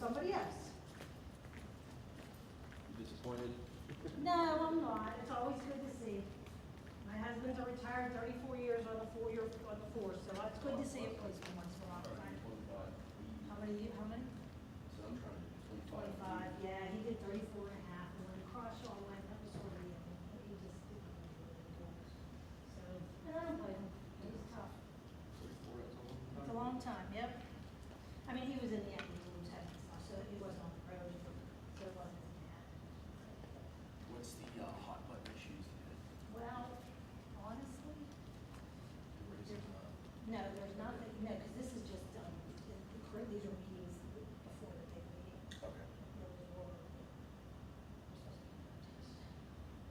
somebody else. You disappointed? No, I'm not. It's always good to see. My husband's a retired 34 years on the force, so it's good to see a policeman once in a while. How many? So I'm trying to do 25. 25, yeah, he did 34 and a half, and when the Crawshaw went, that was sort of the end. He just didn't really do it. So, and I don't blame him. It was tough. 34, that's a long time. It's a long time, yep. I mean, he was in the Army, he was a lieutenant and stuff, so he wasn't on the road, so it wasn't as bad. What's the hot button issues you had? Well, honestly, Raising, no, there's nothing, no, because this is just, these are meetings before the big meeting. Okay. There was war. We're supposed to be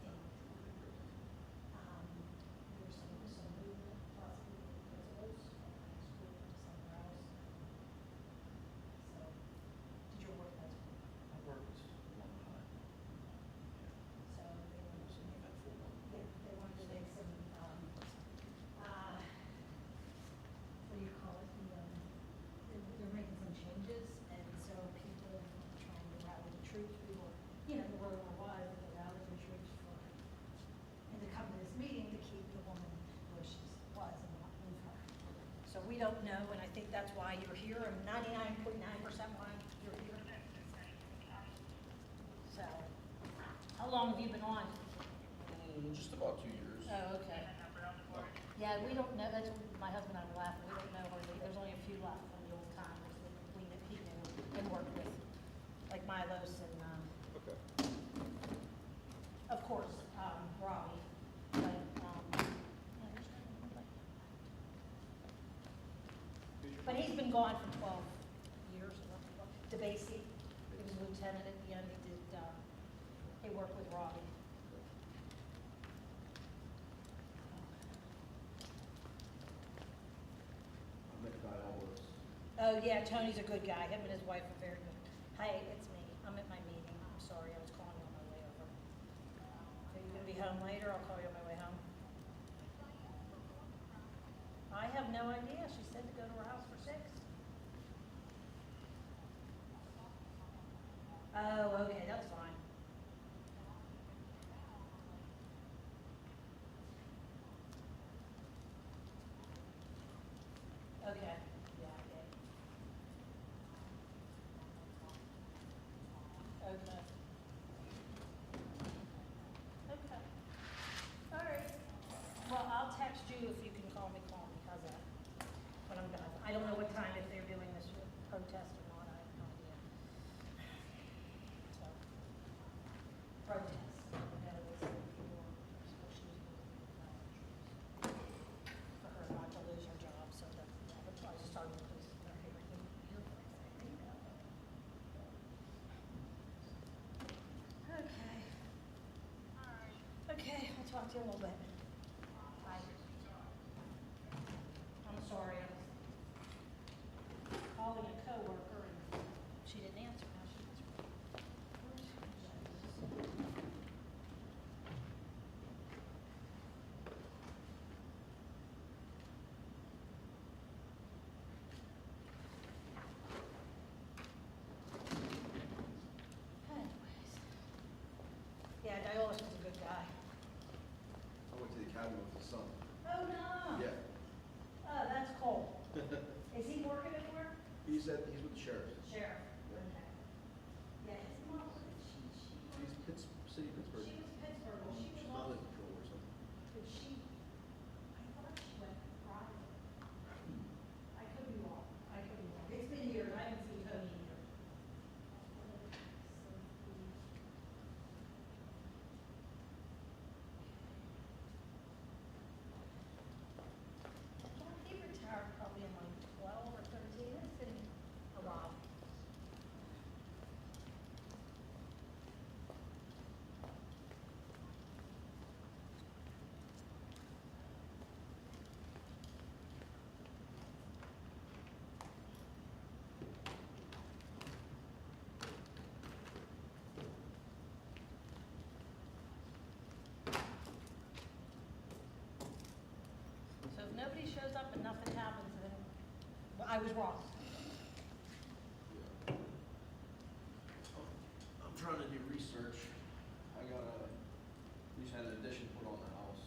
protest. And, there's some movement, possibly principals, school, somewhere else. So, did you work that? I worked one time. So they It was an wanted, eventful one. they wanted to make some, what do you call it, they're making some changes, and so people are trying to rally the troops, we were, the rumor was that they rallied the troops for, and to come to this meeting to keep the woman where she was and not move her. So we don't know, and I think that's why you're here, and 99.9% why you're here. So, how long have you been on? Just about 2 years. Oh, okay. Yeah, we don't know, that's, my husband and I were laughing, we don't know hardly, there's only a few left from the old timers that we that he knew and worked with, like Milos and, Okay. of course, Robbie, but, yeah, there's nobody. But he's been gone for 12 years, DeBasey, he was lieutenant at the end, he worked with Robbie. I met Guy Alvarez. Oh, yeah, Tony's a good guy. Him and his wife are very good. Hi, it's me. I'm at my meeting. I'm sorry, I was calling you on my way over. Are you going to be home later? I'll call you on my way home. I have no idea. She said to go to her house for 6. Oh, okay, that's fine. Okay, yeah, okay. Okay. Okay. All right. Well, I'll text you if you can call me. How's that? When I'm done. I don't know what time, if they're doing this protest or not. I have no idea. So, protest. You know, they say people are supposed to for her not to lose her job, so that's why I just started with police. Okay. Okay, I'll talk to you in a little bit. Bye. I'm sorry, I was calling a coworker and she didn't answer. Now she answered. Anyways. Yeah, Diolis was a good guy. I went to the academy with his son. Oh, no. Yeah. Oh, that's cool. Is he working anywhere? He's with the sheriff. Sheriff. Yeah. Okay. Yeah, his mom, she He's City of Pittsburgh. was Pittsburgh, well, she was She's on, mounted patrol or something. but I thought she went Friday. I could be wrong, It's been years, I haven't seen Tony either. Well, he retired probably in like 12 or 13, it's been a while. So if nobody shows up and nothing happens, then, well, I was wrong. Yeah. your research, I got we just had an addition put on the house.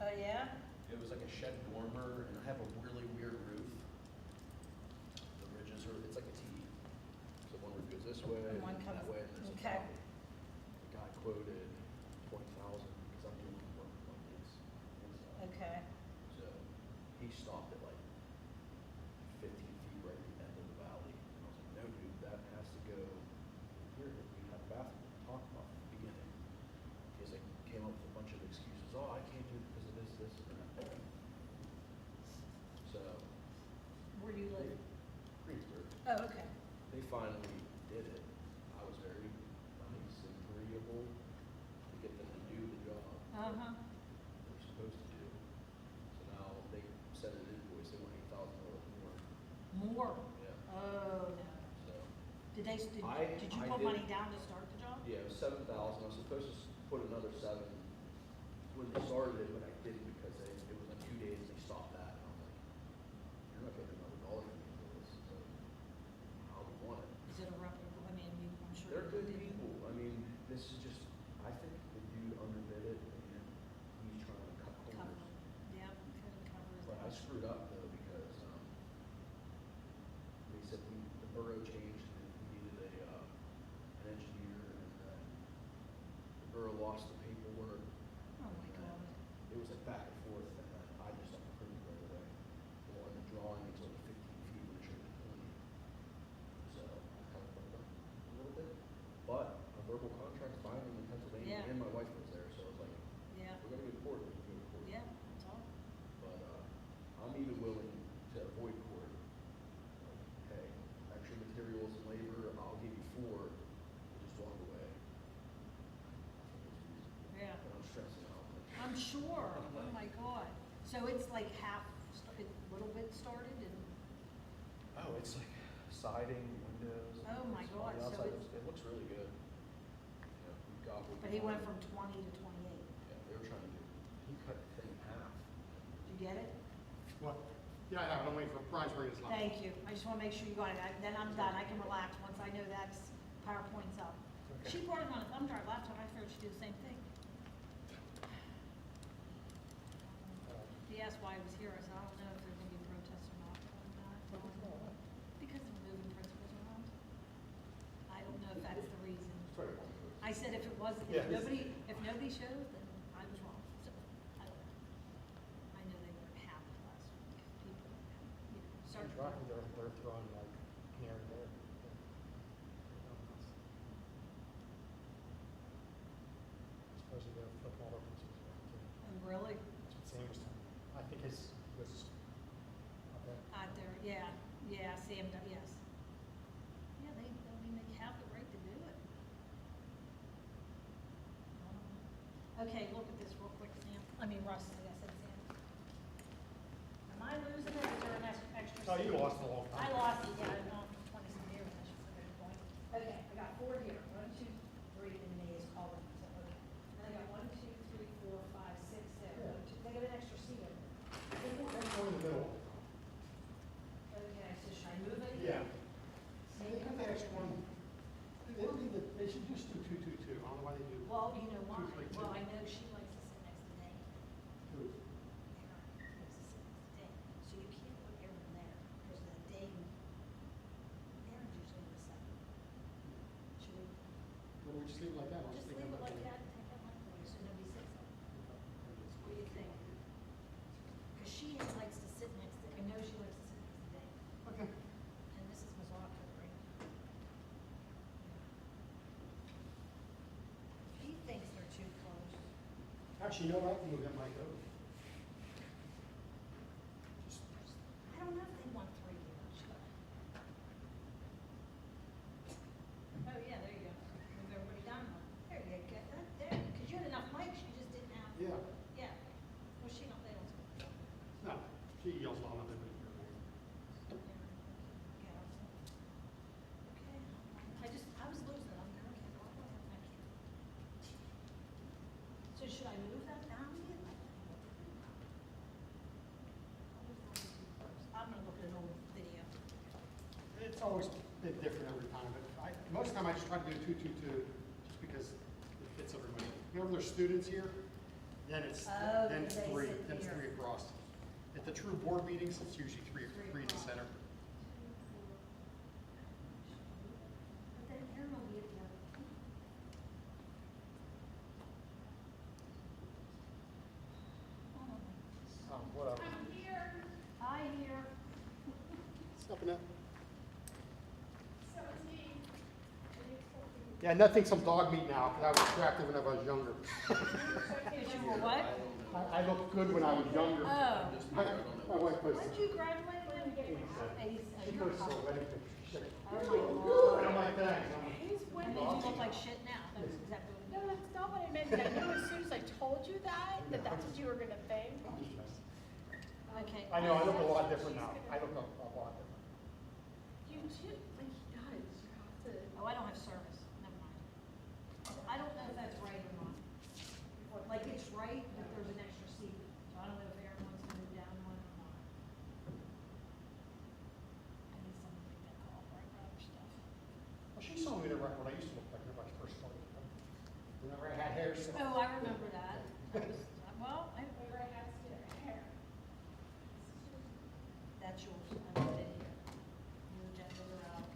Oh, yeah? It was like a shed dormer, and I have a really weird roof. The ridges are, it's like a T. So one roof goes this way, And and one that comes- way, and there's a okay. valley. The guy quoted 20,000, because I'm doing work on this inside. Okay. So he stopped at like 15 feet right at the end of the valley. And I was like, no, dude, that has to go here. We have a bathroom. We talked about it at the beginning. Because I came up with a bunch of excuses. Oh, I can't do it because of this, and that. So, Where do you live? Greensburg, Oh, okay. they finally did it. I was very nice and agreeable to get them to do the job Uh-huh. they're supposed to do. So now they set an invoice, they want $8,000 more. More? Yeah. Oh, no. So, Did they, I did you put did- money down to start the job? yeah, it was 7,000. I was supposed to put another 7 when they started it, but I didn't because it was on 2 days, they stopped that. And I was like, you're not getting another dollar from me for this, so I don't want it. Is it a reputable, I mean, I'm sure. They're you good did. people. I mean, this is just, I think the dude underbid it and he's trying to cut Cover, corners. yeah, couldn't cover his But I ass. screwed up though because, they said the borough changed and we needed an engineer and then the borough lost the paperwork. Oh, my and God. It was like back and forth and then I just approved right away. Well, in the drawing, it's only 15 feet, when it should be 20. So I kind of fucked up a little bit. But a verbal contract's binding in Pennsylvania Yeah. and my wife was there, so I was like, Yeah, we're gonna go to court, we're gonna go to court. yeah, that's all. But, I'm even willing to avoid court. Like, hey, extra materials and labor, I'll give you 4, and just walk away. I think it's reasonable. Yeah. But I'm stressing out. like, I'm sure, oh my God. So it's like half, a little bit started and, Oh, it's like siding, windows. Oh my it's- God, the so outside it's- it looks really good. You know, we've got what but we he went wanted. from 20 to 28. Yeah, they were trying to do, he cut the thing in half. Did you get it? What? Yeah, I have, I'm waiting for Brian's bringing his laptop. Thank you. I just want to make sure you got it. Then I'm done. I can relax once I know that's PowerPoint's up. Okay. She brought it on a thumb drive laptop. I figured she'd do the same thing. He asked why I was here. I said, I don't know if there's going to be protests or not. Because they're moving principals around. I don't know if that's the reason. Sorry. I said if it was, Yeah. if nobody shows, then I was wrong. So, I don't know. I know they weren't happy last week. People, you know, Some started. truck, they're throwing like here and there. Supposedly they're flipping all their principals around too. And really, That's what Sam was telling me. I think his was, okay. out there, yeah, Sam, yes. Yeah, I mean, they have the right to do it. Okay, look at this real quick, Sam. I mean, Russ, I guess it's Sam. Am I losing it, or is there an extra? Oh, you seat? lost a long time. I lost it, yeah, no, 20-some years, I should say, good point. Okay, I got 4 here, 1, 2, 3, and May is calling, so, okay. And I got 1, 2, 3, 4, 5, 6 there. Yeah. 1, 2, they got an extra seat over there. That's one in the middle. Okay, so should I move it? Yeah. They have the extra one. They should just do 2-2-2. I don't know why they do. Well, you know why? 2-3-2. Well, I know she likes to sit next to Dane. Who? Erin likes to sit next to Dane. So you can't put Erin there, because the Dane, Erin's usually in the second. Should we, Well, we just leave it like that. I'll just take leave it back like to- that, and take that one for you, so nobody sits on it? What do you think? Because she likes to sit next to, I know she likes to sit next to Dane, Okay. and this is Mazaka right now. He thinks they're too close. Actually, you know what? I can move that mic over. Just, I don't know if they want 3 here. Oh, yeah, there you go. Move everybody down one. There you go, get that there, because you had enough mics, you just didn't have. yeah. Yeah. Well, she don't, they don't. No, she yells loud enough. Everybody can hear me. Okay, I was losing it, I'm like, okay, well, I can't. So should I move that down again? I'm gonna look at an old video. It's always a bit different every time, but most of the time I just try to do 2-2-2, just because it fits everybody. Whenever there's students here, then it's, Oh, then it's they three, sit then it's here. three across. At the true board meetings, it's usually three in the center. But then Aaron will be at the other. Whatever. Hi, here. Stepping up. Yeah, nothing some dog meat now, because I was attractive when I was younger. Because you were what? I looked good when I was younger. Oh. My wife was, When did you graduate? she goes so ready to shake. Oh, my And I'm God. like, thanks. I'm And then you look like shit now. That's exactly what No, that's not what I meant. I knew as soon as I told you that that's what you were gonna think. Okay. I know, I look a lot different now. I look a lot different. You do, like, he does, you have to. Oh, I don't have service. Never mind. I don't know if that's right or not. Like, it's right, but there's an extra seat. So I don't know if Aaron wants to move down one or not. I need someone to make that call right for other stuff. Well, she saw me what I used to look like when I first started. Whenever I had hair, so. Oh, I remember that. Well, that's yours. I put it here. Your agendas are out.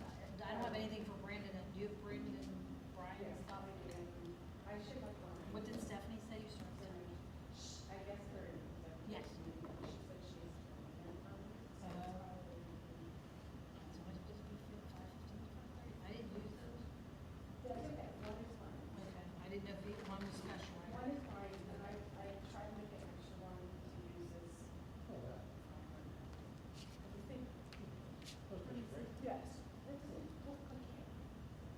Everything. I don't have anything for Brandon. Do you have Brandon and Brian and stuff? I should have gone. What did Stephanie say you started? I guess they're. Yes. She said she's. So it's supposed to be 5:15 to 5:30. I didn't use those. That's okay, one is fine. Okay. I didn't know if one was special. One Right? is fine, and I tried to make an extra one to use as. Oh, yeah. You think? Those are great. Yes. Listen, look, okay.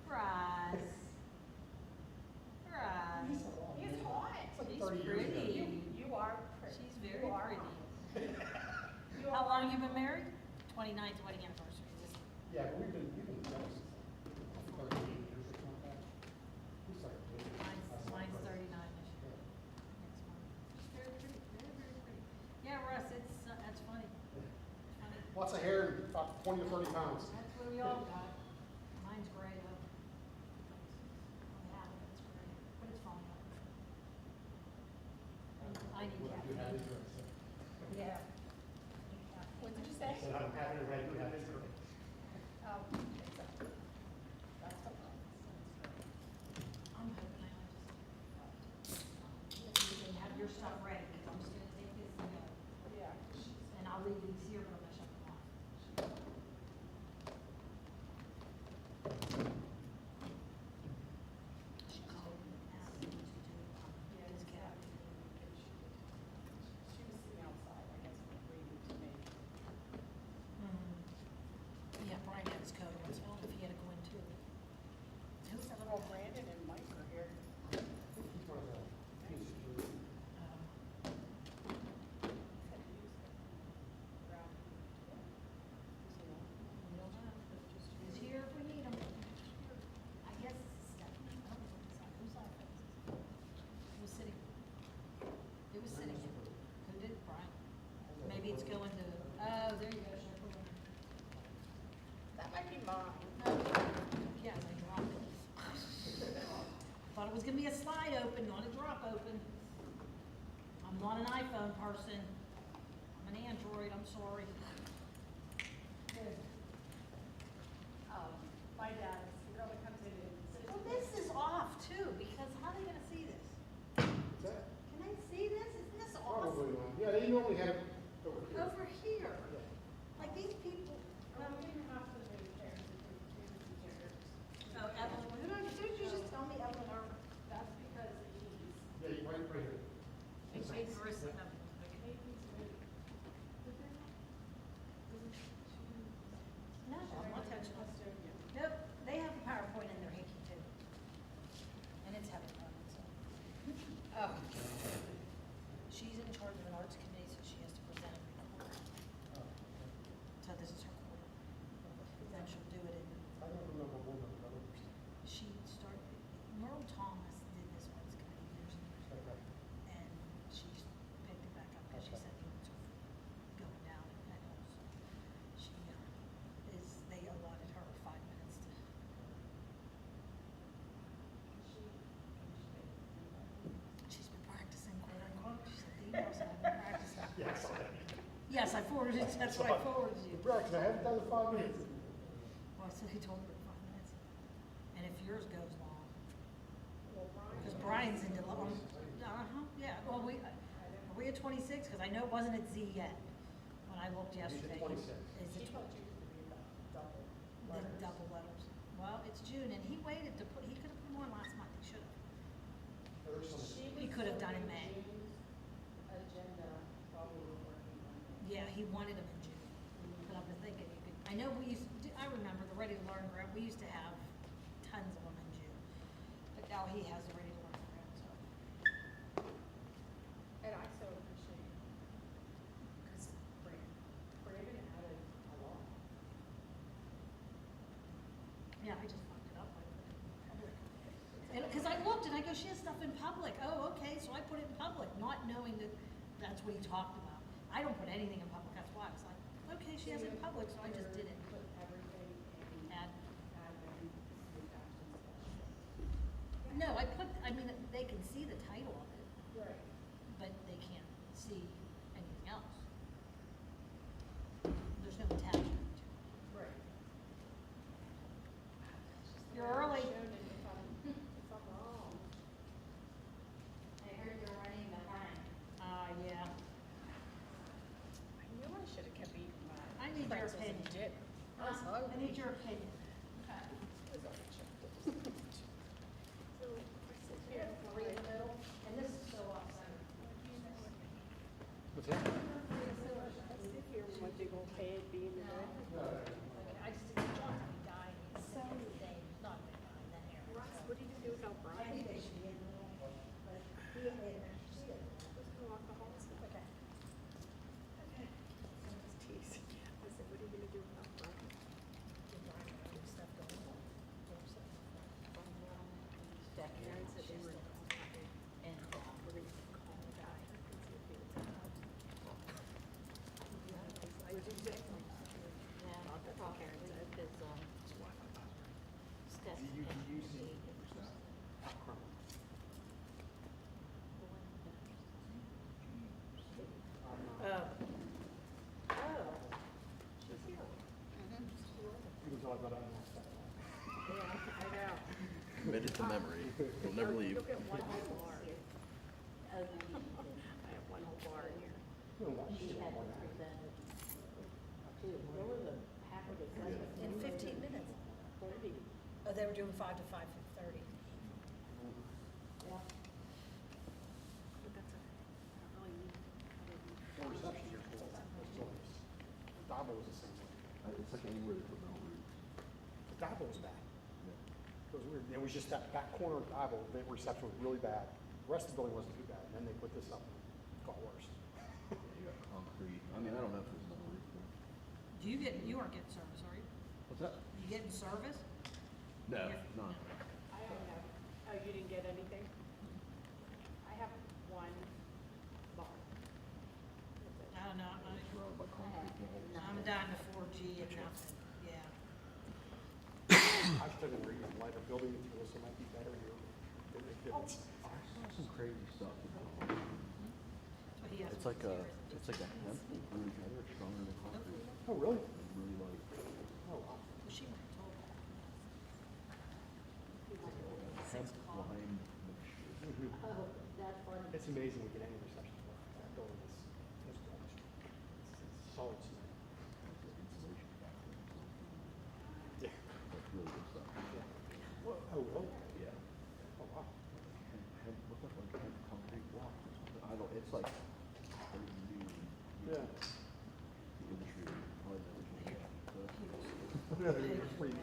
Bryce. Bryce. He's hot. Like She's 30 years ago. pretty. You are pretty. She's very You are pretty. hot. You How are- long have you been married? 29th wedding anniversary. This Yeah, but we've been together since 38 years or something like that. We started dating. Mine's 39 this year. Next month. She's very pretty, very, very pretty. Yeah, Russ, that's funny. Funny. Lots of hair, and about 20 to 30 pounds. That's what we all got. Mine's gray though. Yeah, it's gray, but it's falling out. I need What you had caffeine. is yours. Yeah. What did you say? So I'm having it right, you have it. Oh, exactly. That's what I'm hoping I just. You can have your stuff ready, because I'm just gonna take this and go. Yeah. And I'll leave these here, but I'm gonna shut them off. She called me and asked me to do, this cat. She was sitting outside, I guess, waiting to make. Yeah, Brian had his coat on, so I don't know if he had to go in too. Who's that Well, little guy? Brandon and Mike are here. He's one of the, he's, Said he was around. We don't know. He's here if we need him. I guess this is Stephanie. I don't know whose office. It was sitting. It was sitting. Who did? Brian. Maybe it's going to, oh, there you go. Should I put it on? That might be mine. No. Yes, I dropped it. Thought it was gonna be a slide open, not a drop open. I'm not an iPhone person. I'm an Android, I'm sorry. My dad is the girl that comes in and sits. Well, this is off too, because how are they gonna see this? is that Can they see this? Isn't this awesome? probably one? Yeah, they normally have it over here. Over here, like these people. I'm getting half of the chairs, the chairs. Oh, Evelyn, who did you just tell me Evelyn or? That's because he's, Yeah, you right here. Wait, Marissa, no, okay. maybe he's moved. Yes, I forwarded, that's what I forwarded you. Braxton, I haven't done the 5 minutes. Well, so he told me 5 minutes. And if yours goes long, Well, Brian. because Brian's into, yeah, well, are we at 26? Because I know it wasn't at Z yet, when I looked yesterday. 26. Is She it told you to read about double the letters. double letters? Well, it's June, and he waited to put, he could have put more last month, he should have. There's some. He could have done in May. Agenda while we were working on it. Yeah, he wanted them in June, but I've been thinking you could, I know we used, I remember the Ready to Learn grant, we used to have tons of them in June. But now he has the Ready to Learn grant, so. And I so appreciate, because Brandon added a lot. Yeah, I just fucked it up, I put it in public. And, cause I looked and I go, she has stuff in public, oh, okay, so I put it in public, not knowing that that's what he talked about. I don't put anything in public, that's why I was like, okay, she has it in public, so I just did it. Put everything in Add. admin, the actions. No, I mean, they can see the title of it, Right. but they can't see anything else. There's no attachment to it. Right. You're early. If I'm wrong. I heard you're running behind. Yeah. I knew I should have kept eating my. I need your pretzels and opinion. dip. I was I hungry. need your opinion. So, I sit here, Three in the middle, and this is so off-center. What's that? I sit here with my big old head being in there. Okay, I just didn't want to be dying. So- Not a big guy, that hair. Russ, what are you gonna do without I Brian? think they should be in the middle, but he ain't made it. She did. Let's go walk the halls. Okay. Tease. I said, what are you gonna do without Brian? Karen said they were gonna call him, and we're gonna call the guy and see if he was out. I was exactly. Yeah, Karen said. because, Steph. Oh. She's here. You can talk about it. Yeah, I know. Committed to memory, you'll never leave. Look at one whole bar. I have one whole bar in here. She had presented too. There was a half of it. In 15 minutes. 30. Oh, they were doing 5 to 5:30. Yeah. But that's okay. I don't really need, I don't need. The reception here is cool. Dabo was the same way. It's like anywhere they put metal roofs. Dabo was bad. It was weird. It was just that back corner of Dabo, the reception was really bad. The rest of the building wasn't too bad, and then they put this up and it got worse. You got concrete, I mean, I don't know if there's metal roof there. Do you aren't getting service, are you? What's that? You getting service? No, Yeah. not. I don't have, oh, you didn't get anything? I have one bar. That's it. I don't know, Surrounded by concrete walls. I'm down to 4G and nothing, yeah. I still didn't read lighter building materials, so it might be better here. It makes difference. I saw some crazy stuff about. But he has It's like a, serious- it's like a hemp glued together, it's stronger than concrete. Oh, really? It's really light. Oh, wow. Well, she might have told me. Hemp lime mixture. Oh, that's funny. It's amazing to get any reception to work. That building is gorgeous. It's solid cement. It's an insulation factor. Yeah. That's really good stuff. Whoa, oh, really? Yeah. Oh, wow. Hemp, what's that, like hemp concrete block or something? I don't, it's like, very new. Yeah. The industry probably never changed. So, Yeah, they do 3D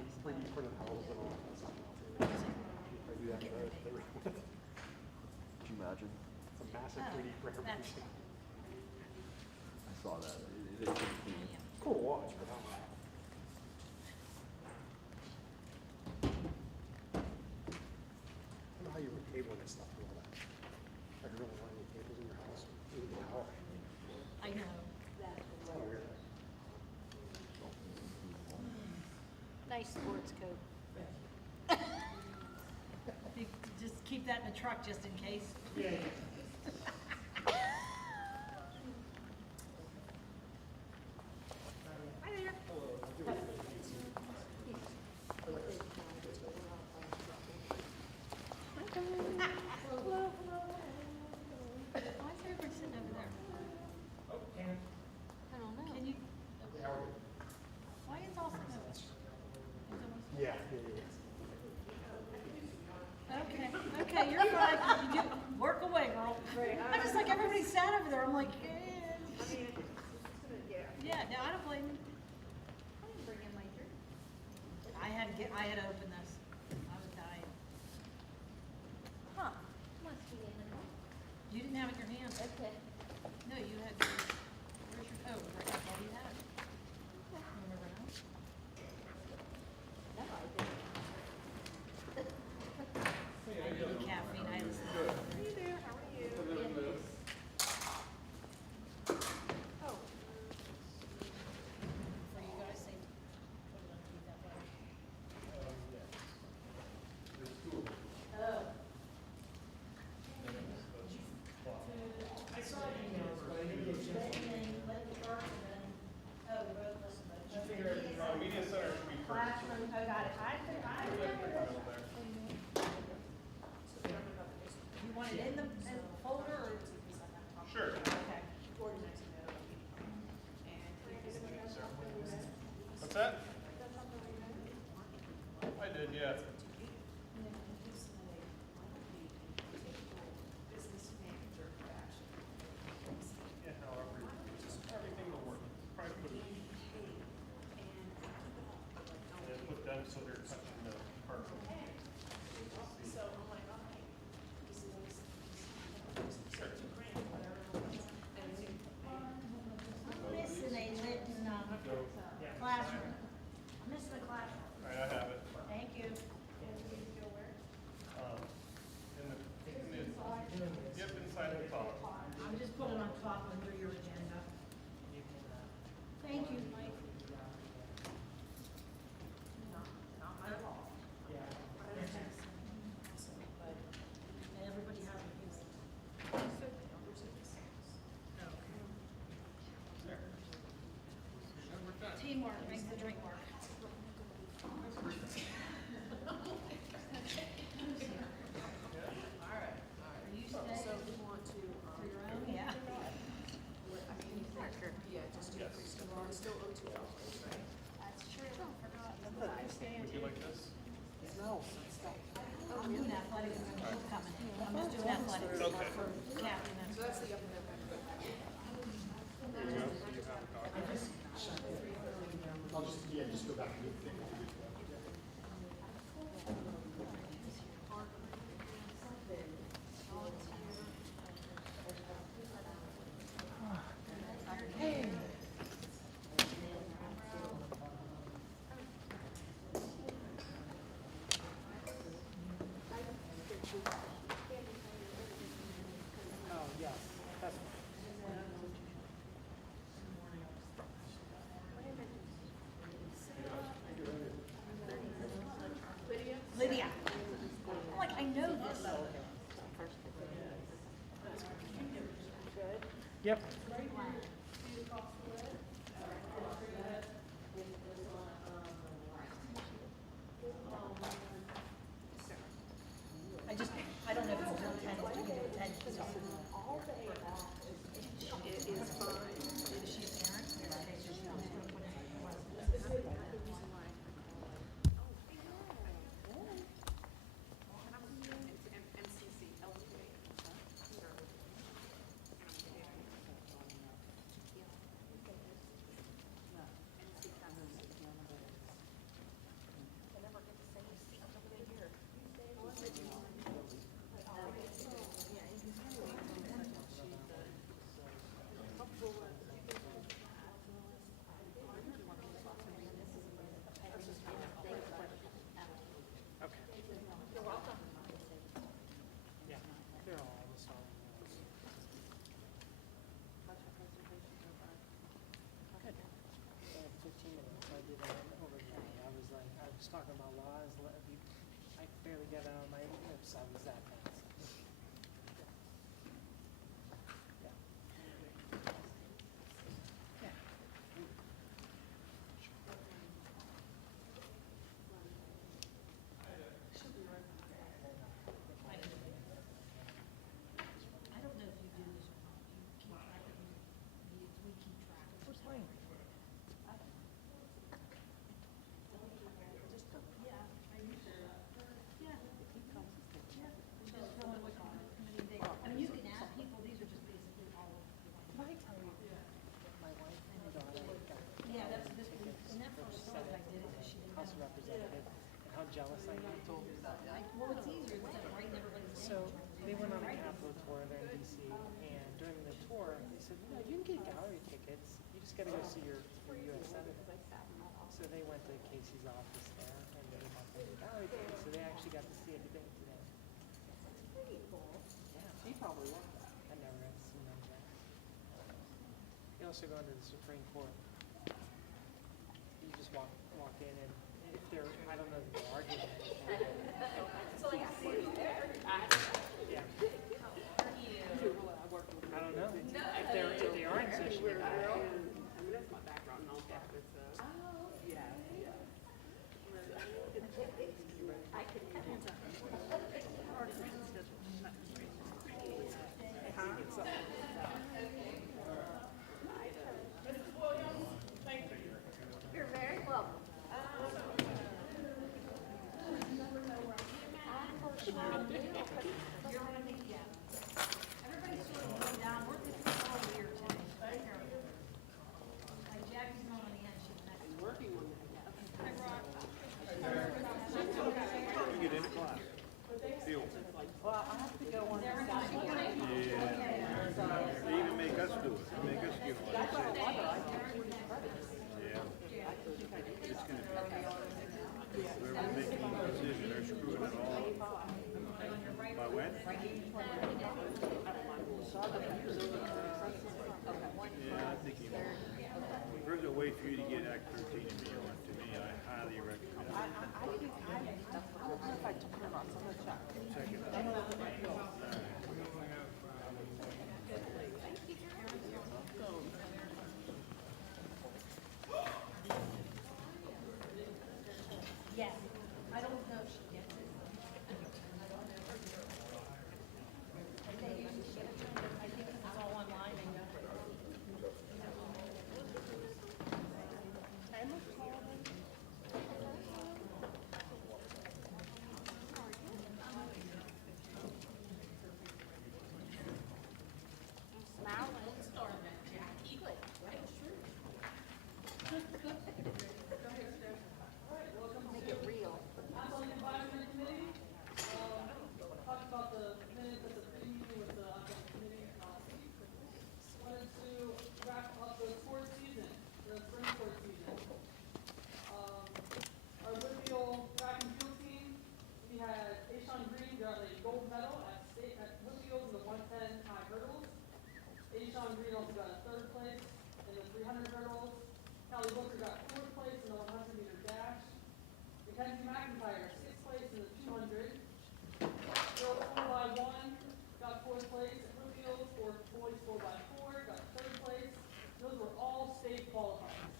printed houses and all that stuff. They do that, it's could you imagine? a massive 3D printer. That's- machine. I saw that. It is pretty cool. It's cool to watch, but I don't know. I don't know how you would cable this stuff and all that. Like, you really run any cables in your house, even the power. I know. It's kind of weird. Nice sports coat. You just keep that in the truck just in case. Yeah. I had opened this. I was dying. Huh, must be in it. You didn't have it in your hand. Okay. No, you had your, where's your, oh, right, well, you had it. Remember now? No, I didn't. I needed caffeine, I had this. Hey there, how are you? Oh, For you guys, say, put it underneath that way. Oh. I saw it in yours, but I didn't get a chance. Let the first and then, oh, we both listened, but. Media center should be first. Classroom, oh, got it. I remember this. You want it in the folder or? Sure. Okay. What's that? I did, yeah. Yeah, however, just everything will work. Probably put it, and then put them so they're touching the part. I'm missing a Lytton, classroom. I'm missing a classroom. All right, I have it. Thank you. Yep, inside the top. I'm just putting on top under your agenda. Thank you, Mike. Not my fault. And everybody has a piece. Teamwork makes the dream work. Are you staying? so we want to, For your own? Yeah. still owe $2, right? That's true. I forgot. Would you like this? I'm doing athletics and she's coming in. I'm just doing athletics Okay. for Kathy and So that's the up and down. There you go. So you have a copy. I'll just, yeah, just go back and do the thing. Oh, yeah, that's. Lydia. I'm like, I know this. Yep. I don't know if it's until 10, it's due to 10. Is she a parent? Okay, so she wants to put it. Yeah, they're all the same. Good. 15 minutes, I did that over the day. I was talking about laws, I barely got out of my lips, I was that fast. Yeah. Yeah. I don't know if you do this or not. You keep track of your meetings, we keep track of. Where's mine? Yeah, I usually, yeah. Yeah. jealous I am. Well, it's easier than writing everybody's name. So they went on a Capitol tour there in DC, and during the tour, they said, you can get gallery tickets. You just got to go see your U.S. Senator. So they went to Casey's office there, and they bought them the gallery tickets. So they actually got to see a debate today. Pretty cool. She probably won that. I never got to see them yet. They also go into the Supreme Court. You just walk in, and if they're, I don't know if they're arguing. So like, Yeah. I worked with I don't know. If they are in session. I mean, that's my background, nonprofit, so. Yeah, yeah. I could You're very welcome. everybody's sort of going down, we're just all weird today. Like Jackie's not on the end, she's next. Working on that. Hi, Rock. You get into class. Feel. Well, I have to go on the side. They even make us do it. They make us give them. That's what I wonder, I can't do these credits. Yeah. It's gonna be. Whoever's making the decision, they're screwing it all up. By when? Yeah, I think you know. If there's a way for you to get Act 13 and beyond, to me, I highly recommend it. I don't know if I took her about some of the chat. Check it out. Yeah, I don't know if she gets it. They usually give it to them, I think 'cause it's all online and. Make it real. Ongoing Advisory Committee, talked about the minutes at the pre-meeting with the ongoing committee last week. Wanted to wrap up the sports season, the spring sports season. Our Whitfield track and field team, we had Ashawn Green got a gold medal at state, at Whitfield in the 110 high hurdles. Ashawn Green also got a third place in the 300 hurdles. Callie Booker got fourth place in the 100-meter dash. Mackenzie McIntyre, sixth place in the 200. Girls 4x1 got fourth place at Whitfield, boys 4x4 got third place. Those were all state qualifiers.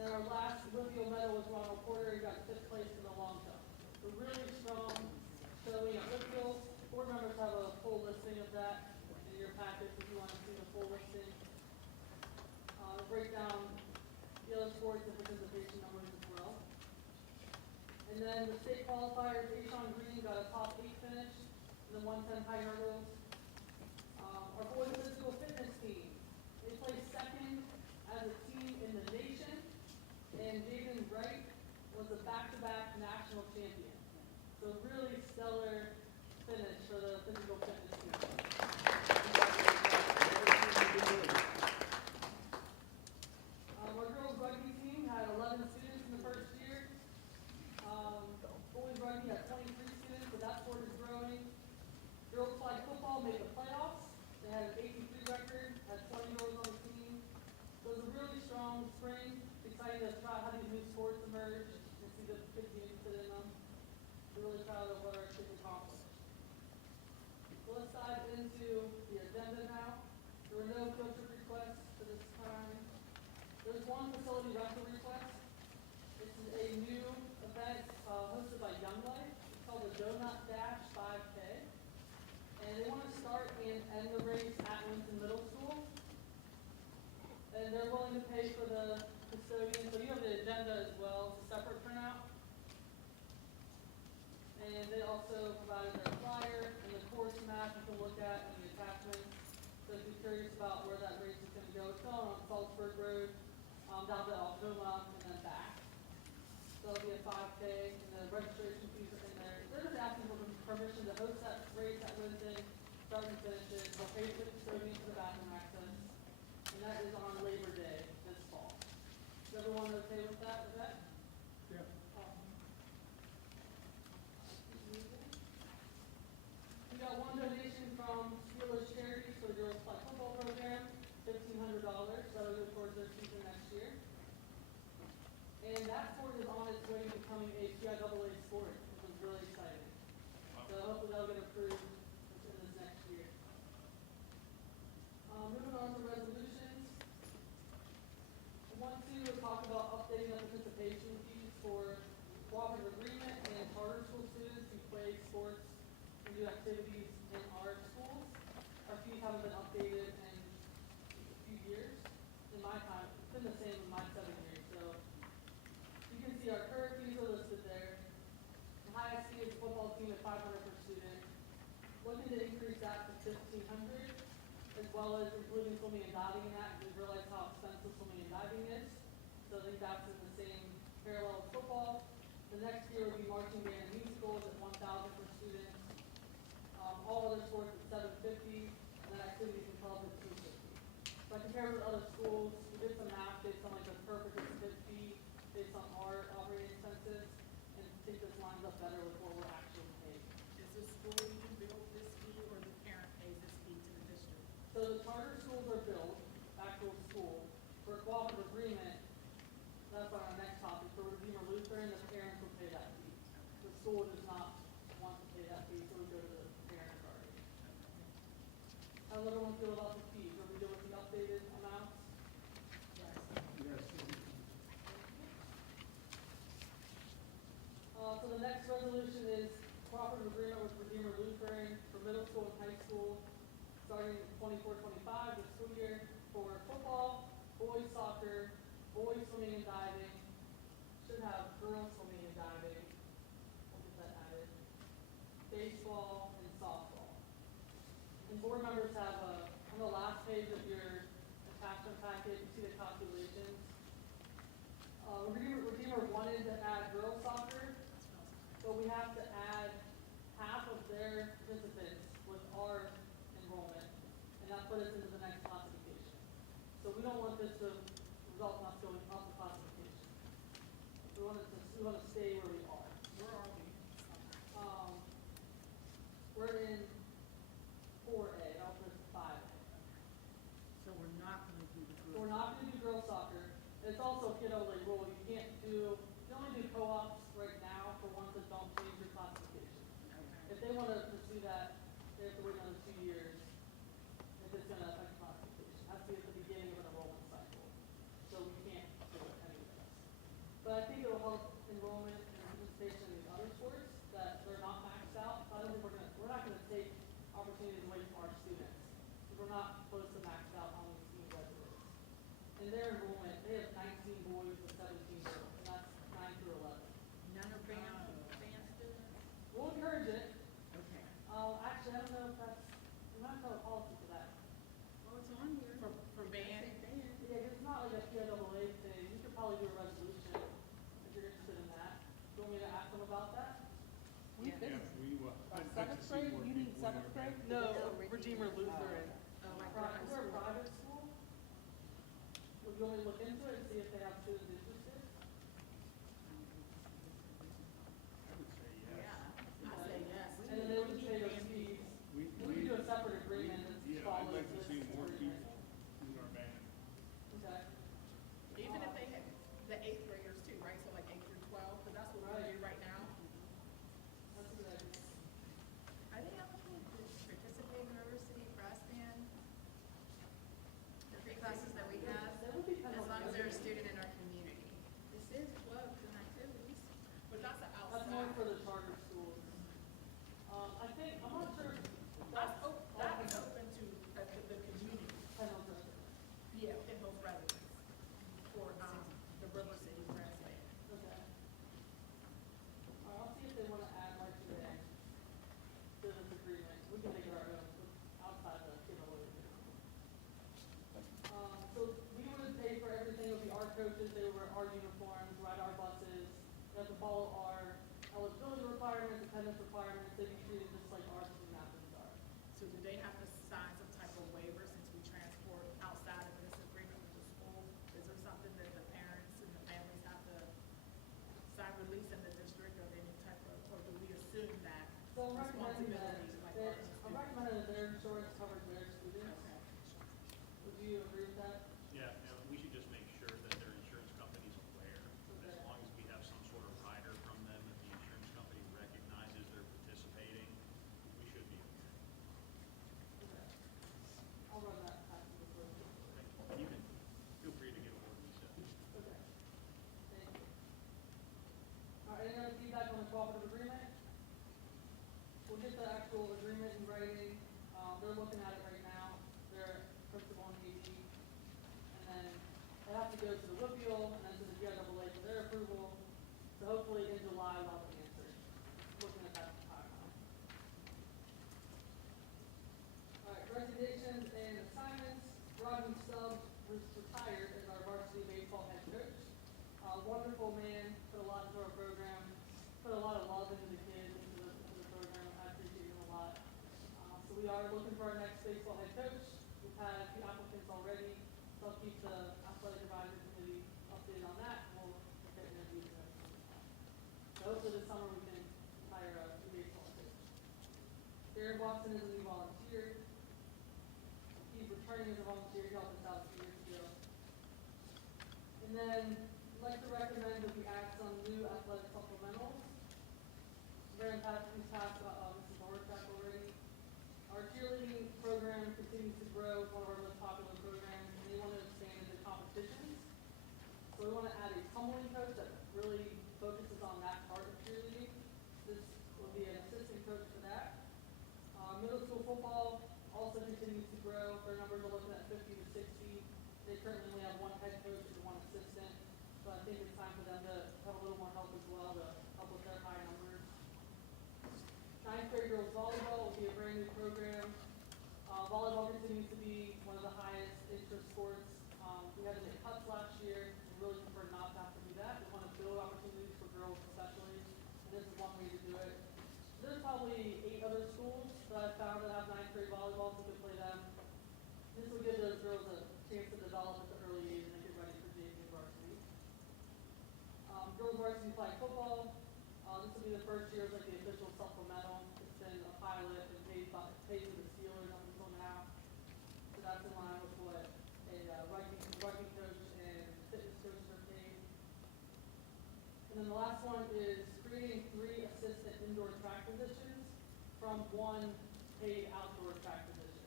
And our last Whitfield medal was Ronald Porter, he got fifth place in the long jump. So really strong showing at Whitfield. Board members have a full listing of that in your packets if you want to see the full listing. Break down the other sports and participation numbers as well. And then the state qualifiers, Ashawn Green got a top 8 finish in the 110 high hurdles. Our boys physical fitness team, they placed second as a team in the nation, and Jaden Wright was a back-to-back national champion. So really stellar finish for the physical fitness team. Our girls rugby team had 11 students in the first year. Boys rugby had 23 students, but that sport is growing. Girls flag football made the playoffs. They had an 83 record, had 20 girls on the team. So it was a really strong spring. It's exciting to try how these new sports emerge and see the kids be interested in them. We're really proud of what our kids accomplished. So let's dive into the agenda now. There were no field trip requests for this time. There's one facility rental request. This is a new event hosted by Young Life. It's called the Donut Dash 5K. And they want to start and end the race at Lincoln Middle School. And they're willing to pay for the custodian. So you have the agenda as well, it's a separate printout. And they also provided their flyer and the course map you can look at and the attachments. So if you're curious about where that race is going to go, it's going on Salzburg Road, down to Algoma and then back. So That'll be a 5K, and the registration fees are in there. They're just asking for permission to host that race at Livingston, start and finish it. They'll pay for the custodian for the bathroom access, and that is on Labor Day this fall. Is everyone okay with that, Yvette? Yeah. Awesome. We got one donation from Steelers Charities for the girls' flag football program, $1,500. That'll go towards their season next year. And that sport is on its way to becoming a PIAA sport, which is really exciting. So hopefully that'll get approved in this next year. Moving on to resolutions. I want to talk about updating the participation fees for cooperative agreement and charter school students who play sports and do activities in our schools. Our fees haven't been updated in a few years. In my time, it's been the same in my 7 years, so you can see our current fees are listed there. The highest fee is the football team at $500 per student. Looking to increase that to $1,500, as well as including swimming and diving in that, because we realize how expensive swimming and diving is. So I think that's in the same parallel as football. The next year will be marching band and musicals at $1,000 per student. All other sports at $750, and then activities and clubs at $250. So I compared with other schools, we did some math based on like the per participant fee, based on our operating expenses, and I think this lines up better with what we're actually paying. Is the school even build this fee or the parent pays this fee to the district? So the charter schools are billed, actual school, for a cooperative agreement, that's on our next topic, for Redeemer Lutheran, the parents will pay that fee. The school does not want to pay that fee, so we go to the parent guardian. How does everyone feel about the fees? Are we doing the updated amounts? Yes. Yes. So the next resolution is cooperative agreement with Redeemer Lutheran for middle school and high school, starting in 24-25 this school year, for football, boys soccer, boys swimming and diving, should have girls swimming and diving, we'll get that added, baseball and softball. And board members have on the last page of your attachment packet, you see the calculations. Redeemer wanted to add girls soccer, but we have to add half of their participants with our enrollment, and that put us into the next classification. So we don't want this to result in us going up the classification. We want to stay where we are. Where are we? We're in 4A, I'll put 5A. So we're not gonna do the So group. we're not gonna do girls soccer. It's also a kid-only rule. You only do co-ops right now for ones that don't change your classification. If they want to pursue that, they have to wait another 2 years if it's gonna affect classification. It has to be at the beginning of an enrollment cycle. So we can't do any of this. But I think it will help enrollment and participation in these other sports that they're not maxed out. So I don't think we're not gonna take opportunities away from our students. Because we're not close to maxed out on these teams as it is. In their enrollment, they have 19 boys and 17 girls, and that's 9 through 11. None are band students? We'll encourage it. Okay. Actually, I don't know if that's, we might have a policy for that. Well, it's on here. For band? Yeah, 'cause it's not like a PIAA thing. You could probably do a resolution if you're interested in that. Do you want me to ask them about that? Yeah. Yeah, I'd like to Seventh see grade, more you mean people in seventh our grade? band. No, Redeemer Lutheran. Oh, like We're a private school? private school. Would you want me to look into it and see if they have students interested? I would say yes. Yeah, I say yes. And then they would just pay those fees. We We do a separate agreement that Yeah, I'd follows like to this see more agreement. people in our band. Okay. Even if they have the 8th graders too, right? So like 8 through 12, because that's what we do right now. That's a good idea. Are they eligible to participate in University Brass Band? The three classes that we have, That would be kind as of. long as they're a student in our community. This is clubs and activities, but that's the That's more for outside. the charter schools. I think, I'm not sure. That is open to the community. Penn residents. Yeah, in those residents for the River City Brass Band. Okay. All right, I'll see if they want to add marching band to this agreement. We can make it our own outside the KIAA agreement. So we would pay for everything. It would be our coaches, they would wear our uniforms, ride our buses. They They have to follow our eligibility requirements, attendance requirements, they be treated just like our student athletes are. So do they have to sign some type of waiver since we transport outside of this agreement with the school? Is there something that the parents and the families have to sign release in the district of any type of, or do we assume that So I'm recommending that, responsibility like ours is I'm recommending that their insurance covers their students. Okay. Would you agree with that? Yeah, we should just make sure that their insurance company's aware. Okay. As long as we have some sort of rider from them that the insurance company recognizes they're participating, we should be okay. Okay. I'll run that past you before. And you can, feel free to get a hold of me, Seth. Okay. Thank you. All right, any other feedback on the cooperative agreement? We'll get the actual agreement in writing. They're looking at it right now. They're principal and AD. And then it has to go to the WPIAL and then to the GIAA for their approval. So hopefully in July we'll have an answer. Looking at that timeline. All right, resignations and assignments. Rodney Stubbs was retired as our varsity baseball head coach. Wonderful man, put a lot into our program, put a lot of love into the kids, into the program. I appreciate him a lot. So we are looking for our next baseball head coach. We've had a few applicants already, so I'll keep the athletic advisory committee updated on that. We'll get interviews and everything. So hopefully this summer we can hire a new baseball coach. Darren Watson is a new volunteer. He's returning as a volunteer. He helped us out 2 years ago. And then I'd like to recommend that we add some new athletic supplementals. Very past, we've passed Mrs. Horchak already. Our cheerleading program continues to grow, it's one of our most popular programs, and they want to expand into competitions. So we want to add a tumbling coach that really focuses on that part of cheerleading. This will be an assistant coach for that. Middle school football also continues to grow. Their numbers are looking at 50 to 60. They currently only have one head coach and one assistant. So I think it's time for them to have a little more help as well to help with their high numbers. 9th grade girls volleyball will be a brand new program. Volleyball continues to be one of the highest interest sports. We had to make cuts last year. We really prefer not to have to do that. We want to build opportunities for girls especially. And this is one way to do it. There's probably 8 other schools that I've found that have 9th grade volleyball, so we could play them. This will give those girls a chance to develop at the early age and get ready for JV varsity. Girls varsity flag football. This will be the first year as like the official supplemental. It's been a pilot and paid to the Steelers up until now. So that's in line with what a rugby coach and fitness coach are paid. And then the last one is creating 3 assistant indoor track positions from 1 paid outdoor track position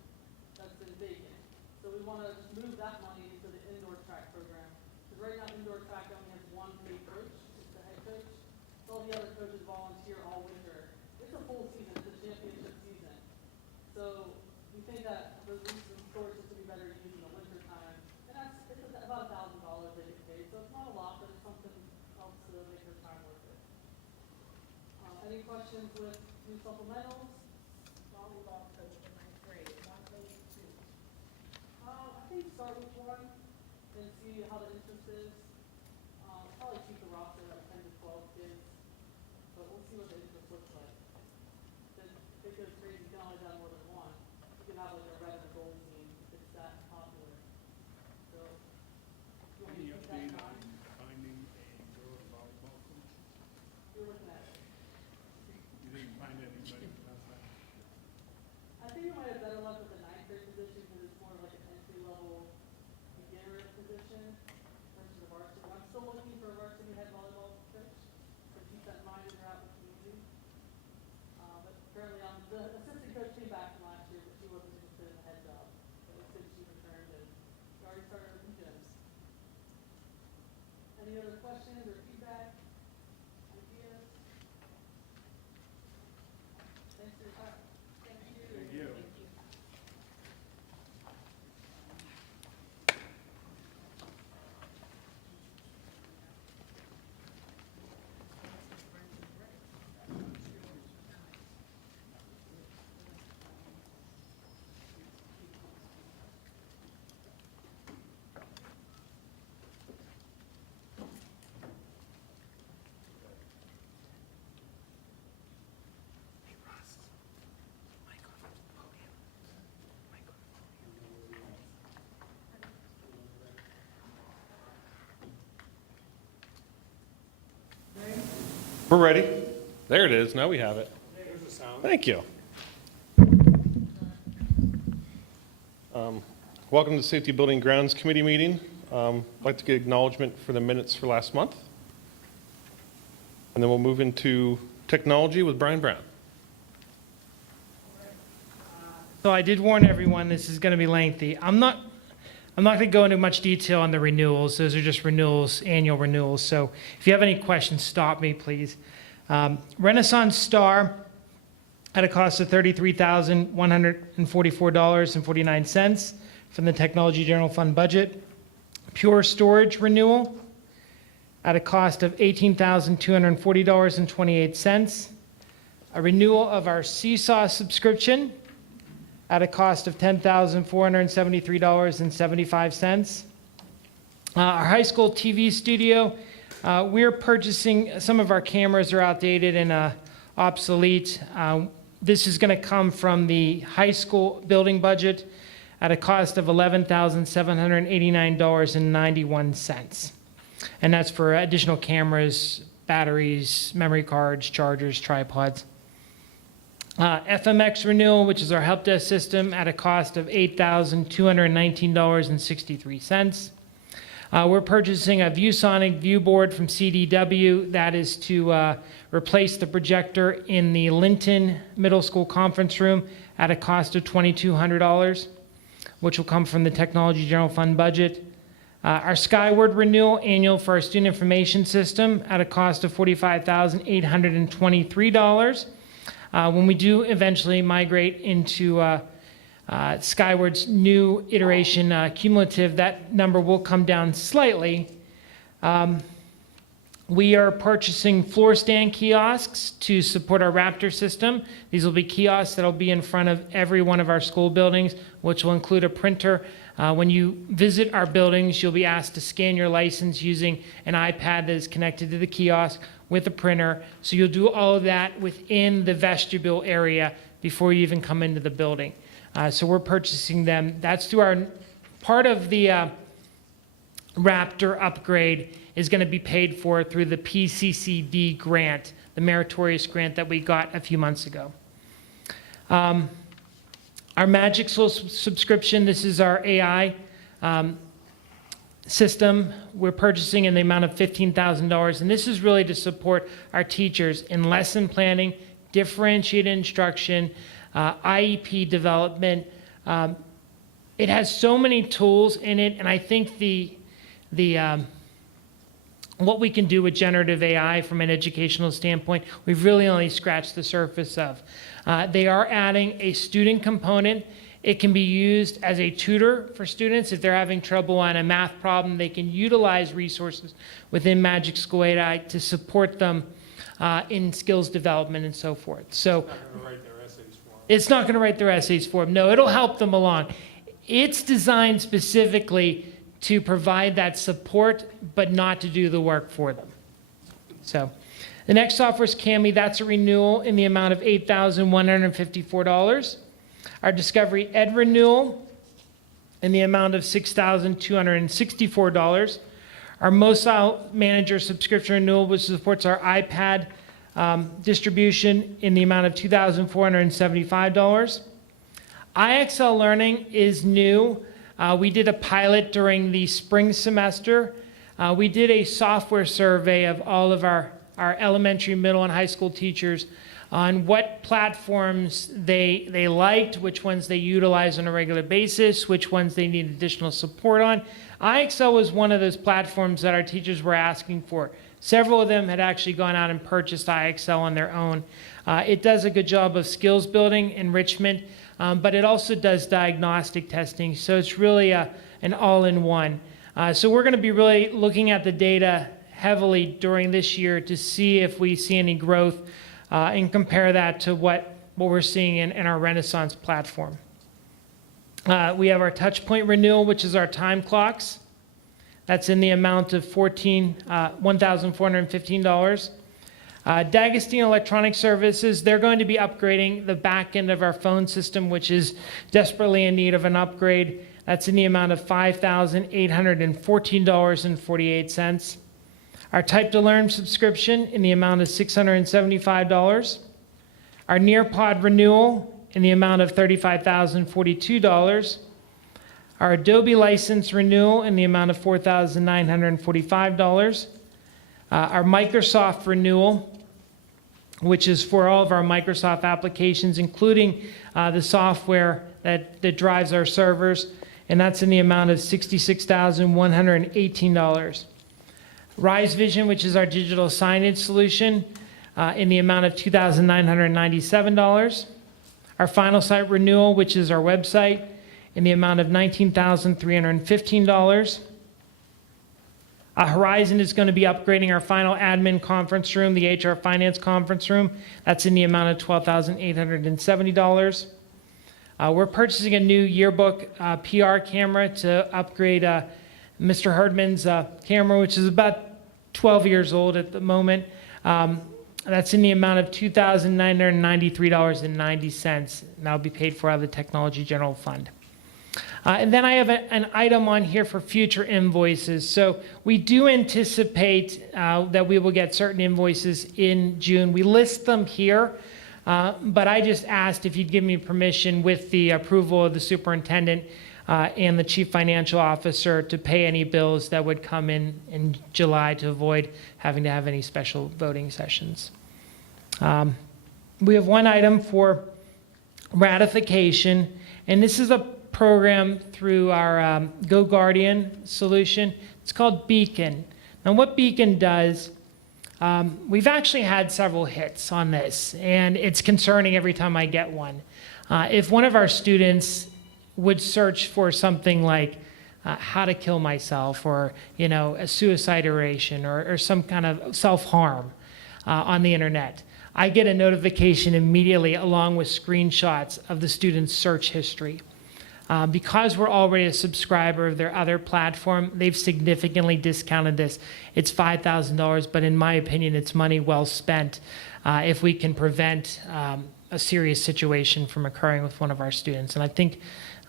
that's been vacant. So we want to just move that money to the indoor track program. Because right now indoor track only has 1 paid coach, it's the head coach. So all the other coaches volunteer all winter. It's a full season, it's a championship season. So we think that those resources would be better used in the winter time. And it's about $1,000 they get paid. So it's not a lot, but it's something else to make their time worth it. Any questions with new supplementals? Volleyball coach for 9th grade, 1 coach, 2. I think start with 1 and see how the interest is. Probably keep the roster at 10 to 12 kids, but we'll see what the interest looks like. If it goes crazy, you can always have more than 1. You can have like a red and a gold team if it's that popular. So, you want me Any to keep that in update on mind? finding a girls volleyball coach? You're looking at it. You didn't find anybody last time? I think you might have better luck with the 9th grade position because it's more of like an entry-level beginner position versus the varsity. I'm still looking for a varsity head volleyball coach, so keep that in mind as you're out in the community. But currently, the assistant coach came back from last year, but she wasn't interested in the head job. So it's good she returned and we already started with the gyms. Any other questions or feedback, ideas? Thanks for your time. Thank you. Thank you. We're ready. There it is. Now we have it. Thank you. Welcome to the Safety Building Grounds Committee meeting. I'd like to get acknowledgement for the minutes for last month. And then we'll move into technology with Brian Brown. So I did warn everyone this is going to be lengthy. I'm not going to go into much detail on the renewals. Those are just renewals, annual renewals. So if you have any questions, stop me, please. Renaissance Star at a cost of $33,144.49 from the Technology General Fund budget. Pure Storage renewal at a cost of $18,240.28. A renewal of our Seesaw subscription at a cost of $10,473.75. Our high school TV studio, we're purchasing, some of our cameras are outdated and obsolete. This is going to come from the high school building budget at a cost of $11,789.91. And that's for additional cameras, batteries, memory cards, chargers, tripods. FMX renewal, which is our help desk system, at a cost of $8,219.63. We're purchasing a ViewSonic viewboard from CDW. That is to replace the projector in the Linton Middle School conference room at a cost of $2,200, which will come from the Technology General Fund budget. Our Skyward renewal annual for our student information system at a cost of $45,823. When we do eventually migrate into Skyward's new iteration cumulative, that number will come down slightly. We are purchasing floor stand kiosks to support our Raptor system. These will be kiosks that will be in front of every one of our school buildings, which will include a printer. When you visit our buildings, you'll be asked to scan your license using an iPad that is connected to the kiosk with a printer. So you'll do all of that within the vestibule area before you even come into the building. So we're purchasing them. That's through our, part of the Raptor upgrade is going to be paid for through the PCCD grant, the meritorious grant that we got a few months ago. Our Magic School subscription, this is our AI system. We're purchasing in the amount of $15,000, and this is really to support our teachers in lesson planning, differentiated instruction, IEP development. It has so many tools in it, and I think what we can do with generative AI from an educational standpoint, we've really only scratched the surface of. They are adding a student component. It can be used as a tutor for students. If they're having trouble on a math problem, they can utilize resources within Magic School AI to support them in skills development and so forth. So it's not going to write their essays for them. No, it'll help them along. It's designed specifically to provide that support, but not to do the work for them. So the next software is Kami. That's a renewal in the amount of $8,154. Our Discovery Ed renewal in the amount of $6,264. Our Mosile Manager subscription renewal, which supports our iPad distribution, in the amount of $2,475. IXL Learning is new. We did a pilot during the spring semester. We did a software survey of all of our elementary, middle, and high school teachers on what platforms they liked, which ones they utilize on a regular basis, which ones they need additional support on. IXL was one of those platforms that our teachers were asking for. Several of them had actually gone out and purchased IXL on their own. It does a good job of skills building, enrichment, but it also does diagnostic testing, so it's really an all-in-one. So we're going to be really looking at the data heavily during this year to see if we see any growth and compare that to what we're seeing in our Renaissance platform. We have our Touchpoint renewal, which is our time clocks. That's in the amount of $1,415. D'Agostino Electronic Services, they're going to be upgrading the back end of our phone system, which is desperately in need of an upgrade. That's in the amount of $5,814.48. our Type to Learn subscription in the amount of $675, our Nearpod renewal in the amount of $35,042, our Adobe license renewal in the amount of $4,945, our Microsoft renewal, which is for all of our Microsoft applications, including the software that drives our servers, and that's in the amount of $66,118. Rise Vision, which is our digital signage solution, in the amount of $2,997. Our Final Site renewal, which is our website, in the amount of $19,315. Horizon is going to be upgrading our final admin conference room, the HR Finance conference room. That's in the amount of $12,870. We're purchasing a new yearbook PR camera to upgrade Mr. Herdman's camera, which is about 12 years old at the moment. That's in the amount of $2,993.90, and that'll be paid for out of the Technology General Fund. And then I have an item on here for future invoices. So we do anticipate that we will get certain invoices in June. We list them here, but I just asked if you'd give me permission with the approval of the superintendent and the chief financial officer to pay any bills that would come in July to avoid having to have any special voting sessions. We have one item for ratification, and this is a program through our Go Guardian solution. It's called Beacon. Now what Beacon does, we've actually had several hits on this, and it's concerning every time I get one. If one of our students would search for something like how to kill myself, or a suicide ideation, or some kind of self-harm on the internet, I get a notification immediately along with screenshots of the student's search history. Because we're already a subscriber of their other platform, they've significantly discounted this. It's $5,000, but in my opinion, it's money well spent if we can prevent a serious situation from occurring with one of our students. And I think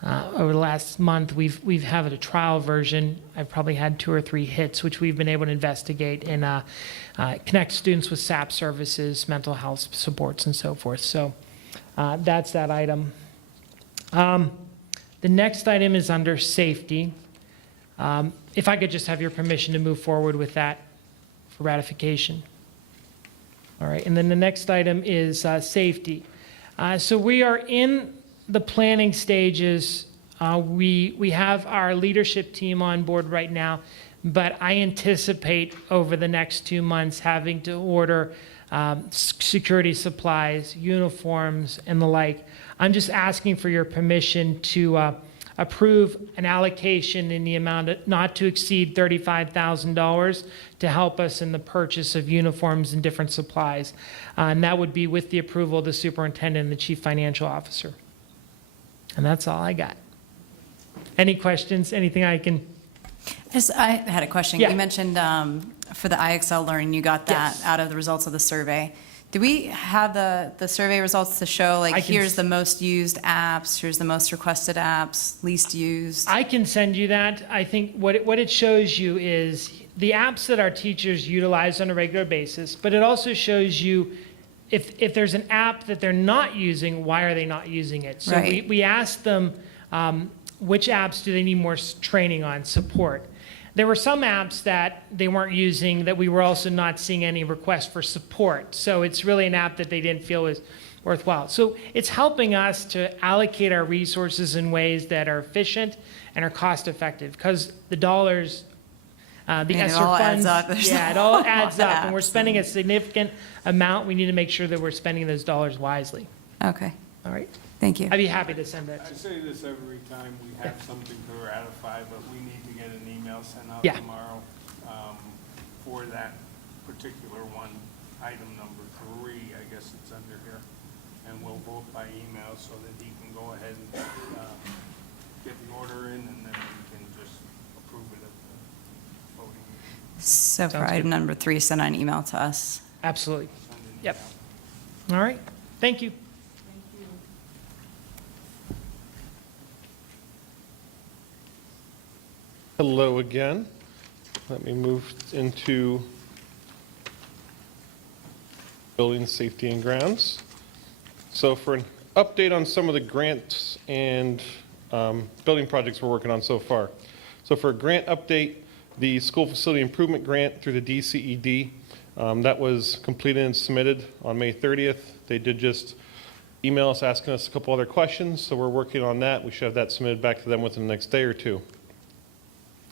over the last month, we've had a trial version. I've probably had 2 or 3 hits, which we've been able to investigate and connect students with SAP services, mental health supports, and so forth. So that's that item. The next item is under safety. If I could just have your permission to move forward with that for ratification. All right, and then the next item is safety. So we are in the planning stages. We have our leadership team on board right now, but I anticipate over the next 2 months having to order security supplies, uniforms, and the like. I'm just asking for your permission to approve an allocation in the amount of not to exceed $35,000 to help us in the purchase of uniforms and different supplies. And that would be with the approval of the superintendent and the chief financial officer. And that's all I got. Any questions? Anything I can? I had a question. Yeah. You mentioned for the IXL Learning, you got that Yes. out of the results of the survey. Do we have the survey results to show, like, I can here's the most used apps, here's the most requested apps, least used? I can send you that. I think what it shows you is the apps that our teachers utilize on a regular basis, but it also shows you if there's an app that they're not using, why are they not using it? So Right. we asked them which apps do they need more training on, support. There were some apps that they weren't using that we were also not seeing any requests for support. So it's really an app that they didn't feel was worthwhile. So it's helping us to allocate our resources in ways that are efficient and are cost effective, because the dollars, the it ESSER all funds, adds up. There's yeah, it a all lot adds of up, and we're apps spending and- a significant amount. We need to make sure that we're spending those dollars wisely. Okay, All right? thank you. I'd be happy to send that I to you. say this every time we have something to ratify, but we need to get an email sent out Yeah. tomorrow for that particular one, item number 3, I guess it's under here. And we'll vote by email so that he can go ahead and get the order in, and then we can just approve it at the voting. So for Sounds item good. number 3, send an email to us. Absolutely. Send an Yep. email. All right. Thank you. Hello again. Let me move into Building Safety and Grounds. So for an update on some of the grants and building projects we're working on so far. So for a grant update, the School Facility Improvement Grant through the DCED, that was completed and submitted on May 30th. They did just email us asking us a couple other questions, so we're working on that. We should have that submitted back to them within the next day or two.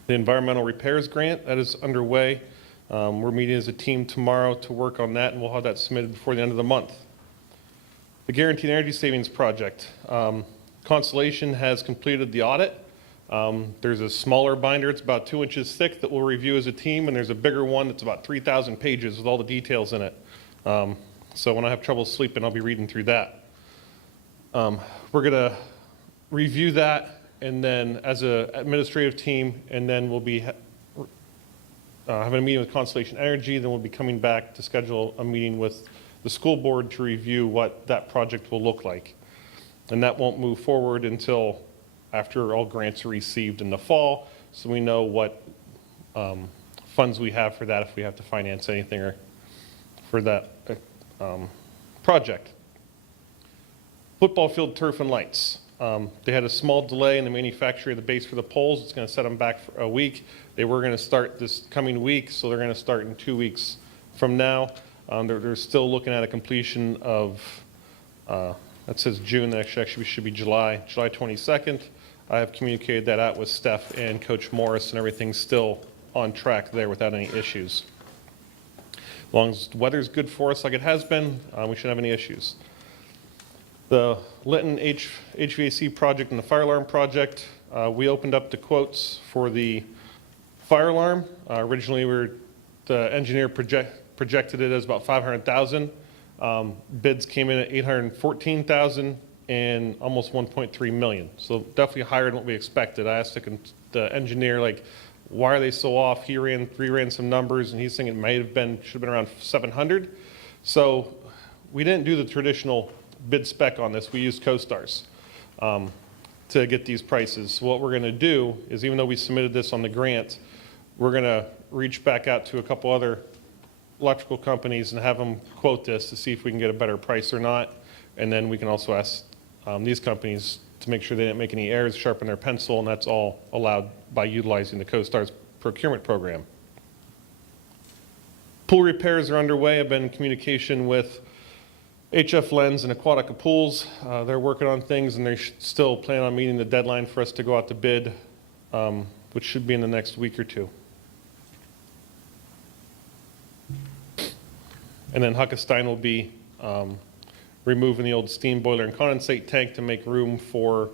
The Environmental Repairs Grant, that is underway. We're meeting as a team tomorrow to work on that, and we'll have that submitted before the end of the month. The Guaranteed Energy Savings Project. Constellation has completed the audit. There's a smaller binder, it's about 2 inches thick, that we'll review as a team, and there's a bigger one that's about 3,000 pages with all the details in it. So when I have trouble sleeping, I'll be reading through that. We're gonna review that, and then as an administrative team, and then we'll be having a meeting with Constellation Energy, then we'll be coming back to schedule a meeting with the school board to review what that project will look like. And that won't move forward until after all grants are received in the fall, so we know what funds we have for that if we have to finance anything or for that project. Football field turf and lights. They had a small delay in the manufacture of the base for the poles. It's going to set them back for a week. They were going to start this coming week, so they're going to start in 2 weeks from now. They're still looking at a completion of, that says June, that actually should be July 22nd. I have communicated that out with Steph and Coach Morris, and everything's still on track there without any issues. As long as the weather's good for us like it has been, we shouldn't have any issues. The Linton HVAC project and the fire alarm project, we opened up the quotes for the fire alarm. Originally, the engineer projected it as about $500,000. Bids came in at $814,000 and almost $1.3 million. So definitely higher than what we expected. I asked the engineer, like, why are they so off? He ran some numbers, and he's thinking it should have been around 700. So we didn't do the traditional bid spec on this. We used CoStars to get these prices. So what we're going to do is, even though we submitted this on the grant, we're going to reach back out to a couple other electrical companies and have them quote this to see if we can get a better price or not. And then we can also ask these companies to make sure they didn't make any errors, sharpen their pencil, and that's all allowed by utilizing the CoStars procurement program. Pool repairs are underway. I've been in communication with HF Lens and Aquatica Pools. They're working on things, and they still plan on meeting the deadline for us to go out to bid, which should be in the next week or two. And then Huckestein will be removing the old steam boiler and condensate tank to make room for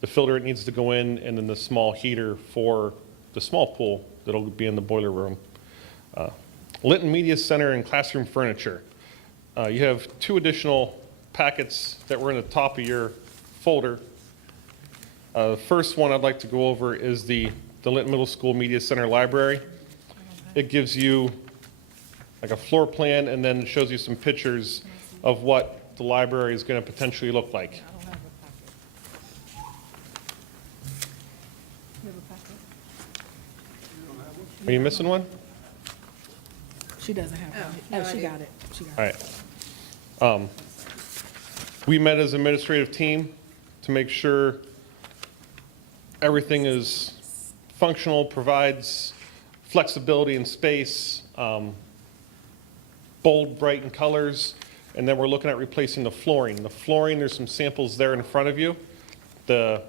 the filter it needs to go in, and then the small heater for the small pool that'll be in the boiler room. Linton Media Center and classroom furniture. You have 2 additional packets that were in the top of your folder. The first one I'd like to go over is the Linton Middle School Media Center Library. It gives you like a floor plan, and then shows you some pictures of what the library is going to potentially look like. I don't have a packet. You have a packet? Are you missing one? She doesn't have one. Oh, she got it. She got it. All right. We met as an administrative team to make sure everything is functional, provides flexibility and space, bold, bright in colors, and then we're looking at replacing the flooring. The flooring, there's some samples there in front of you. The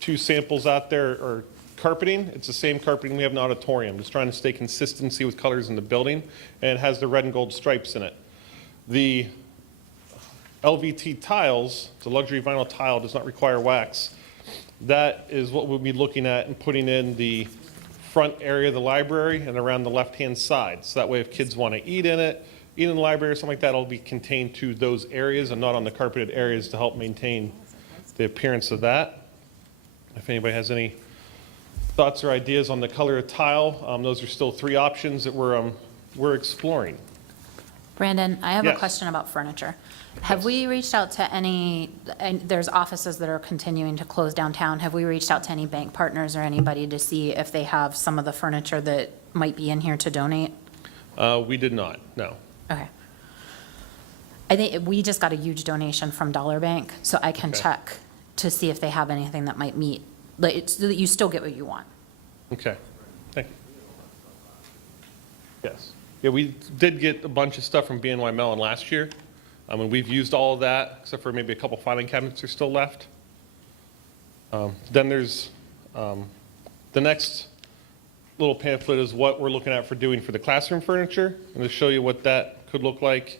2 samples out there are carpeting. It's the same carpeting we have in the auditorium. Just trying to stay consistency with colors in the building, and it has the red and gold stripes in it. The LVT tiles, the luxury vinyl tile, does not require wax. That is what we'll be looking at and putting in the front area of the library and around the left-hand side. So that way if kids want to eat in the library or something like that, it'll be contained to those areas and not on the carpeted areas to help maintain the appearance of that. If anybody has any thoughts or ideas on the color of tile, those are still 3 options that we're exploring. Brandon, I have a Yes. question about furniture. Have we reached out to any, and there's offices that are continuing to close downtown, have we reached out to any bank partners or anybody to see if they have some of the furniture that might be in here to donate? We did not, no. Okay. I think we just got a huge donation from Dollar Bank, so I can Okay. check to see if they have anything that might meet, like, you still get what you want. Okay, thank you. Yes. Yeah, we did get a bunch of stuff from BNY Mellon last year. And we've used all of that, except for maybe a couple filing cabinets are still left. Then there's, the next little pamphlet is what we're looking at for doing for the classroom furniture, and to show you what that could look like.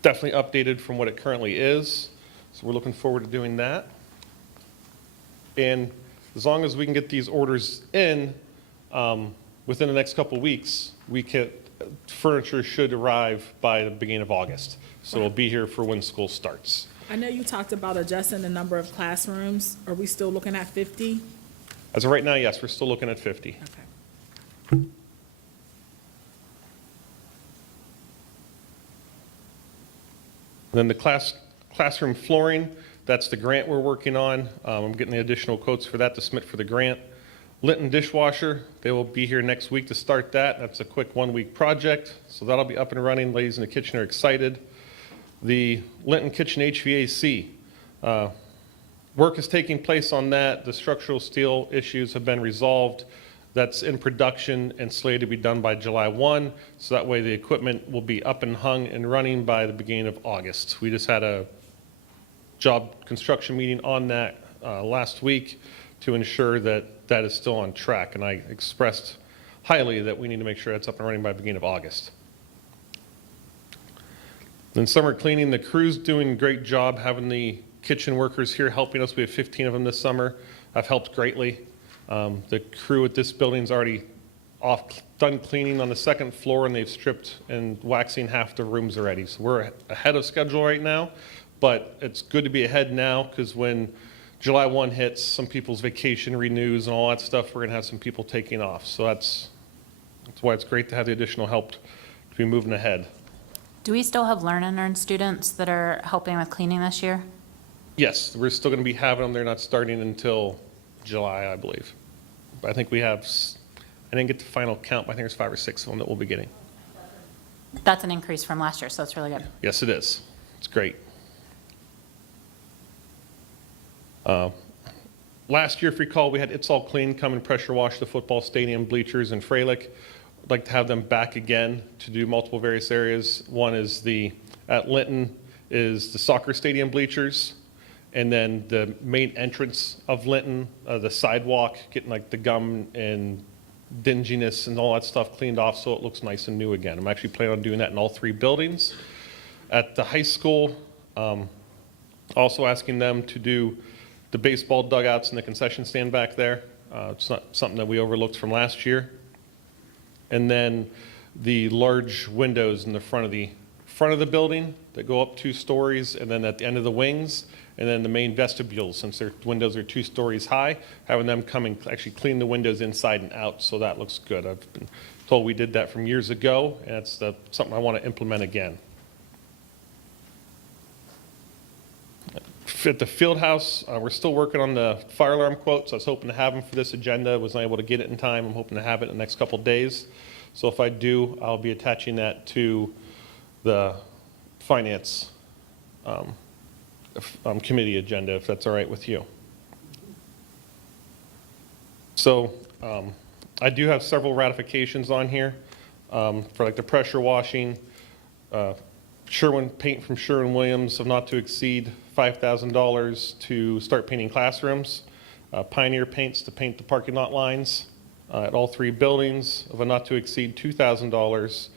Definitely updated from what it currently is, so we're looking forward to doing that. And as long as we can get these orders in within the next couple weeks, furniture should arrive by the beginning of August. So it'll be here for when school starts. I know you talked about adjusting the number of classrooms. Are we still looking at 50? As of right now, yes, we're still looking at 50. Okay. Then the classroom flooring, that's the grant we're working on. I'm getting the additional quotes for that to submit for the grant. Linton dishwasher, they will be here next week to start that. That's a quick 1-week project, so that'll be up and running. Ladies in the kitchen are excited. The Linton kitchen HVAC, work is taking place on that. The structural steel issues have been resolved. That's in production and slated to be done by July 1, so that way the equipment will be up and hung and running by the beginning of August. We just had a job construction meeting on that last week to ensure that that is still on track, and I expressed highly that we need to make sure that's up and running by the beginning of August. Then summer cleaning, the crew's doing a great job having the kitchen workers here helping us. We have 15 of them this summer. I've helped greatly. The crew at this building's already done cleaning on the second floor, and they've stripped and waxing half the rooms already. So we're ahead of schedule right now, but it's good to be ahead now, because when July 1 hits, some people's vacation renews and all that stuff, we're gonna have some people taking off. So that's why it's great to have the additional help to be moving ahead. Do we still have Learn and Earn students that are helping with cleaning this year? Yes, we're still gonna be having them. They're not starting until July, I believe. But I think we have, I didn't get the final count, but I think there's 5 or 6 of them that we'll be getting. That's an increase from last year, so that's really good. Yes, it is. It's great. Last year, if you recall, we had It's All Clean come and pressure wash the football stadium bleachers in Freilich. I'd like to have them back again to do multiple various areas. One is at Linton is the soccer stadium bleachers, and then the main entrance of Linton, the sidewalk, getting like the gum and dinginess and all that stuff cleaned off so it looks nice and new again. I'm actually planning on doing that in all 3 buildings. At the high school, also asking them to do the baseball dugouts and the concession stand back there. It's not something that we overlooked from last year. And then the large windows in the front of the building that go up 2 stories, and then at the end of the wings, and then the main vestibule, since their windows are 2 stories high, having them come and actually clean the windows inside and out, so that looks good. I've been told we did that from years ago, and it's something I want to implement again. At the field house, we're still working on the fire alarm quotes. I was hoping to have them for this agenda, was not able to get it in time. I'm hoping to have it in the next couple days. So if I do, I'll be attaching that to the finance committee agenda, if that's all right with you. So I do have several ratifications on here for like the pressure washing, paint from Sherwin-Williams of not to exceed $5,000 to start painting classrooms. Pioneer Paints to paint the parking lot lines at all 3 buildings of a not to exceed $2,000.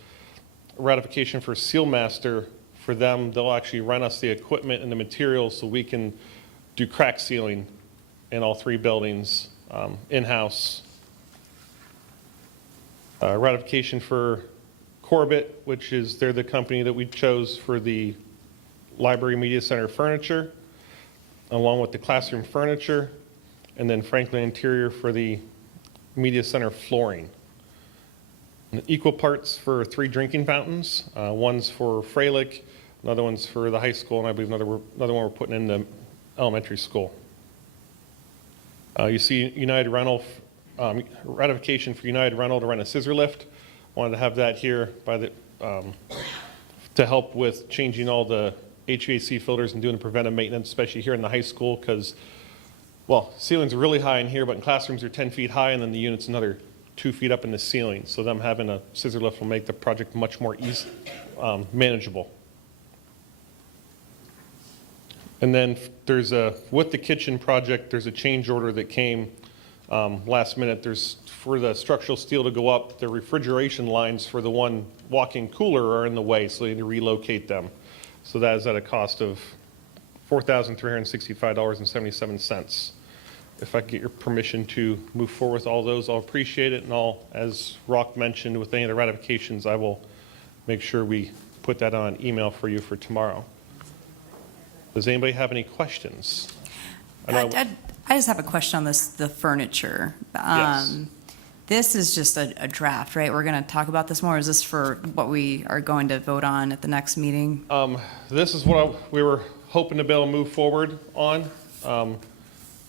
Ratification for Sealmaster, for them, they'll actually rent us the equipment and the materials so we can do crack sealing in all 3 buildings in-house. Ratification for Corbett, which is, they're the company that we chose for the Library Media Center furniture, along with the classroom furniture, and then Franklin Interior for the Media Center flooring. And equal parts for 3 drinking fountains. One's for Freilich, another one's for the high school, and I believe another one we're putting in the elementary school. You see United Rental, ratification for United Rental to rent a scissor lift. Wanted to have that here by the, to to help with changing all the HVAC filters and doing the preventive maintenance, especially here in the high school, because, well, ceilings are really high in here, but in classrooms they're 10 feet high, and then the unit's another 2 feet up in the ceiling. So them having a scissor lift will make the project much more manageable. And then there's with the kitchen project, there's a change order that came last minute. There's, for the structural steel to go up, the refrigeration lines for the one walk-in cooler are in the way, so they need to relocate them. So that is at a cost of $4,365.77. If I could get your permission to move forward with all those, I'll appreciate it. And I'll, as Rock mentioned, with any of the ratifications, I will make sure we put that on email for you for tomorrow. Does anybody have any questions? I just have a question on this, the furniture. Yes. This is just a draft, right? We're going to talk about this more. Is this for what we are going to vote on at the next meeting? This is what we were hoping to be able to move forward on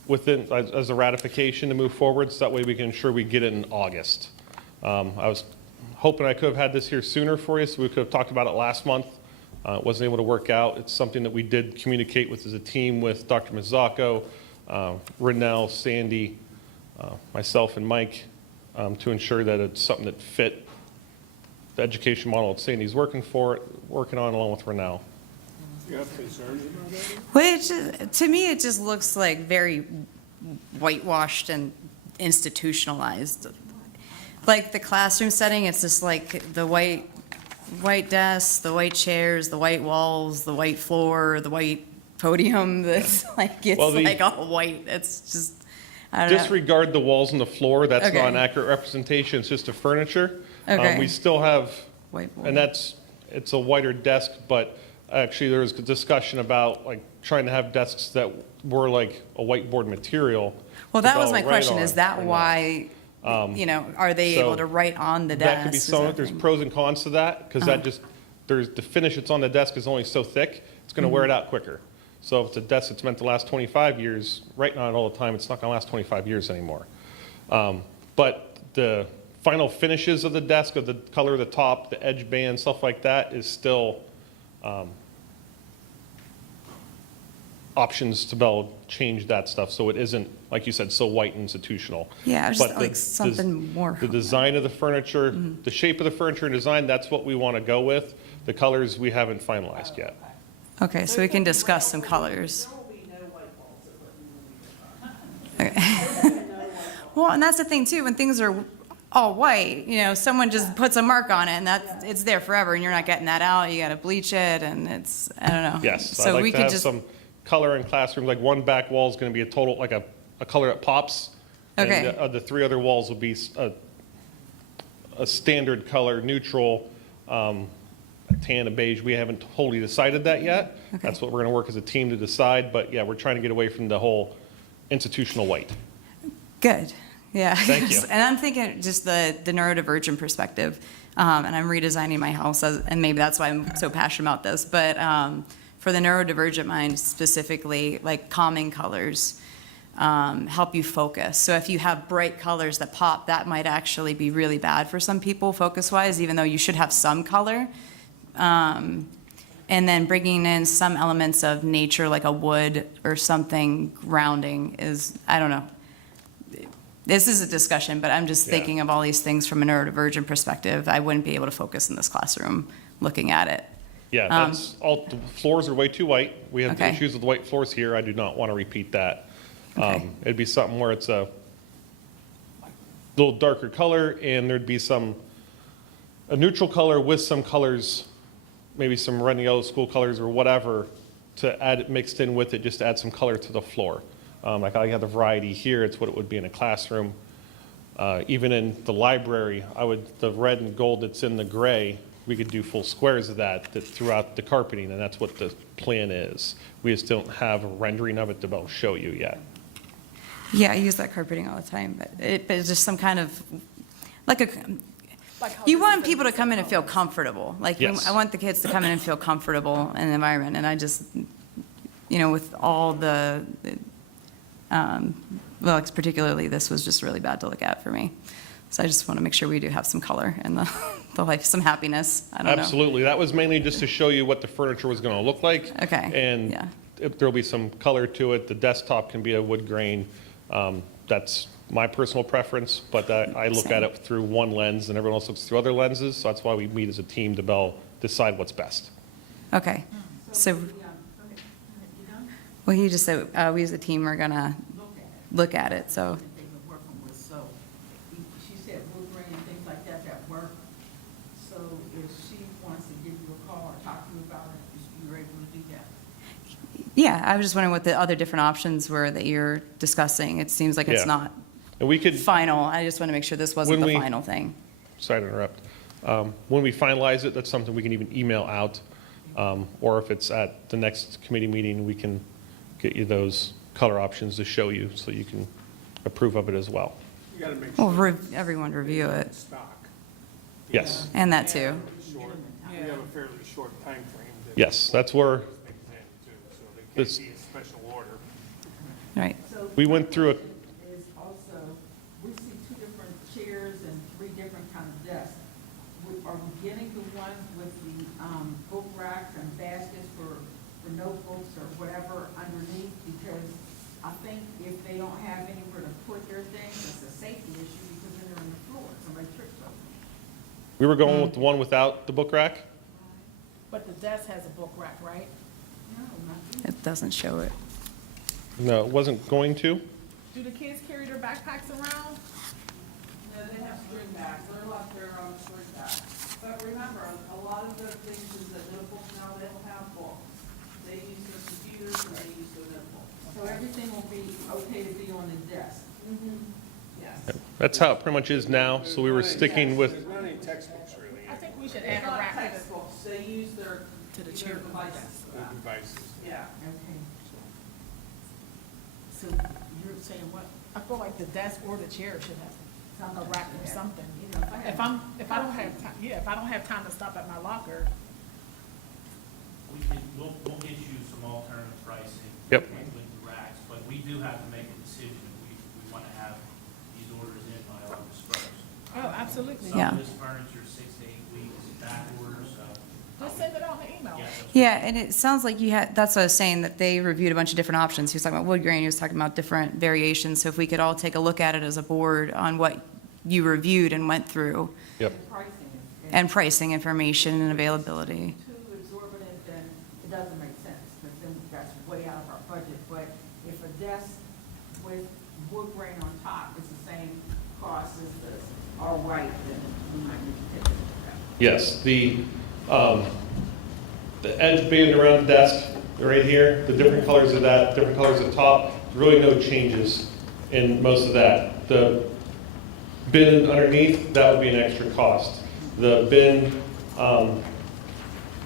within, as a ratification to move forward, so that way we can ensure we get it in August. I was hoping I could have had this here sooner for you, so we could have talked about it last month. It wasn't able to work out. It's something that we did communicate with as a team with Dr. Mazzacco, Renell, Sandy, myself, and Mike, to ensure that it's something that fit the education model that Sandy's working on along with Renell. You have concerns about that? Which, to me, it just looks like very whitewashed and institutionalized. Like the classroom setting, it's just like the white desks, the white chairs, the white walls, the white floor, the white podium. That's like, it's Well, like all white. It's just, I don't know. Disregard the walls and the floor. That's Okay. not an accurate representation. It's just the furniture. Okay. We still have, Whiteboard. and it's a whiter desk, but actually there was a discussion about like trying to have desks that were like a whiteboard material. Well, to that be was able my to write question. on Is that or not. why, are they able so to write on the desk? That could be Is some, that there's thing? pros and cons to that, because that just, the finish that's on the desk is only so thick, it's gonna wear it out quicker. So if it's a desk that's meant to last 25 years, writing on it all the time, it's not gonna last 25 years anymore. But the final finishes of the desk, of the color of the top, the edge band, stuff like that, is still options to be able to change that stuff, so it isn't, like you said, so white and institutional. Yeah, I just But like something more. The design of the furniture, the shape of the furniture and design, that's what we want to go with. The colors, we haven't finalized yet. Okay, so we can discuss some colors. There will be no white walls at Whitman. Well, and that's the thing too, when things are all white, someone just puts a mark on it and it's there forever and you're not getting that out. You gotta bleach it and it's, I don't know. Yes, So I'd we like to could have just, some color in classrooms, like one back wall is going to be a total, like a color that pops. Okay. And the three other walls will be a standard color, neutral, tan and beige. We haven't wholly decided that yet. Okay. That's what we're going to work as a team to decide, but yeah, we're trying to get away from the whole institutional white. good, yeah. Thank you. And I'm thinking just the neurodivergent perspective, and I'm redesigning my house, and maybe that's why I'm so passionate about this, but for the neurodivergent mind specifically, like calming colors help you focus. So if you have bright colors that pop, that might actually be really bad for some people focus-wise, even though you should have some color. And then bringing in some elements of nature, like a wood or something grounding is, I don't know. This is a discussion, but I'm just Yeah. thinking of all these things from a neurodivergent perspective. I wouldn't be able to focus in this classroom looking at it. Yeah, that's all, the floors are way too white. We have Okay. issues with the white floors here. I do not want to repeat that. Okay. It'd be something where it's a little darker color, and there'd be a neutral color with some colors, maybe some red and yellow school colors or whatever, to add it mixed in with it, just to add some color to the floor. Like I have the variety here, it's what it would be in a classroom. Even in the library, the red and gold that's in the gray, we could do full squares of that throughout the carpeting, and that's what the plan is. We just don't have a rendering of it to be able to show you yet. Yeah, I use that carpeting all the time, but it's just some kind of, like Like how you this want is people to the come in and feel colors. comfortable. Like, Yes. I want the kids to come in and feel comfortable in the environment, and I just, with all the, well, particularly this was just really bad to look at for me. So I just want to make sure we do have some color in the they'll have some happiness. I don't know. Absolutely. That was mainly just to show you what the furniture was going to look like. Okay, And yeah. there'll be some color to it. The desktop can be a wood grain. That's my personal preference, but I look at it through one lens and everyone else looks through other lenses. So that's why we meet as a team to decide what's best. Okay, so, well, he just said, we as a team are gonna look at it, so. They've been working with, so she said wood grain and things like that work. So if she wants to give you a call or talk to you about it, you're able to do that. Yeah, I was just wondering what the other different options were that you're discussing. It seems like it's Yeah. not And we could, final. I just want to make sure this wasn't When the we- final thing. sorry to interrupt. When we finalize it, that's something we can even email out. Or if it's at the next committee meeting, we can get you those color options to show you so you can approve of it as well. You gotta make Well, sure everyone review it, it's stock. Yes, and that too. Short, we have a fairly short timeframe. that yes, that's where things in too, so they This- can't be in special order. Right. So we went through it. is also, we see 2 different chairs and 3 different kind of desks. Are we getting the ones with the book racks and baskets for notebooks or whatever underneath? Because I think if they don't have anywhere to put their things, it's a safety issue because then they're on the floor, somebody trips over them. We were going with the one without the book rack. But the desk has a book rack, right? No, not these. It doesn't show it. No, it wasn't going to. Do the kids carry their backpacks around? Yeah, they have string bags, they're left there on string bags. But remember, a lot of the things is that notebooks now, they don't have books. They use their computers and they use their notebooks. So everything will be okay to be on the desk. Yes. That's how it pretty much is now. So we were sticking with, There's not any textbooks really, I think we should It's add a not rack to the, textbooks, they use their, to the their chair. devices for the that. devices. Yeah. Okay. So you're saying what? I feel like the desk or the chair should have a rack or something. You know, If I don't have time, if I don't have time to stop at my locker, We'll get you some alternative pricing. Yep. With the racks, but we do have to make a decision. We want to have these orders in by August 1st. oh, absolutely. Yeah. Some of this furniture, 6 to 8 weeks, back orders, so. Just send it on the email. Yeah, that's- Yeah, and it sounds like you had, that's what I was saying, that they reviewed a bunch of different options. He was talking about wood grain, he was talking about different variations. So if we could all take a look at it as a board on what you reviewed and went through, yep. Pricing is. and pricing information and availability. Too exorbitant, then it doesn't make sense, because then that's way out of our budget. But if a desk with wood grain on top is the same cost as this, all white, then we might need to take a look at that. Yes, the edge band around the desk, right here, the different colors of that, different colors at top, really no changes in most of that. The bin underneath, that would be an extra cost. The bin,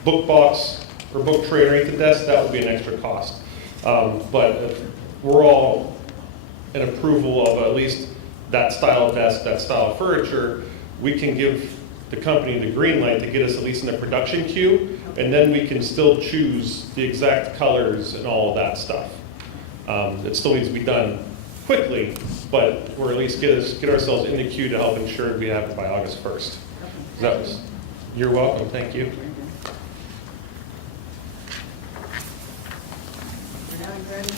book box or book tray underneath the desk, that would be an extra cost. But if we're all in approval of at least that style of desk, that style of furniture, we can give the company the green light to get us at least in the production queue, and then we can still choose the exact colors and all of that stuff. It still needs to be done quickly, but we're at least get ourselves in the queue to help ensure we have it by August 1st. That was, you're welcome, thank you. Now you ready?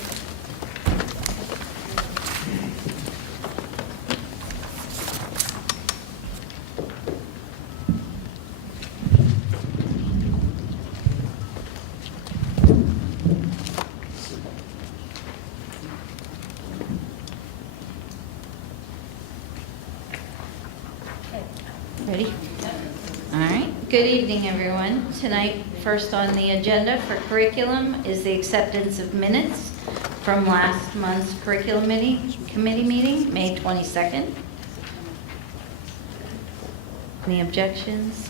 Ready? All right. Good evening, everyone. Tonight, first on the agenda for curriculum is the acceptance of minutes from last month's curriculum committee meeting, May 22nd. Any objections?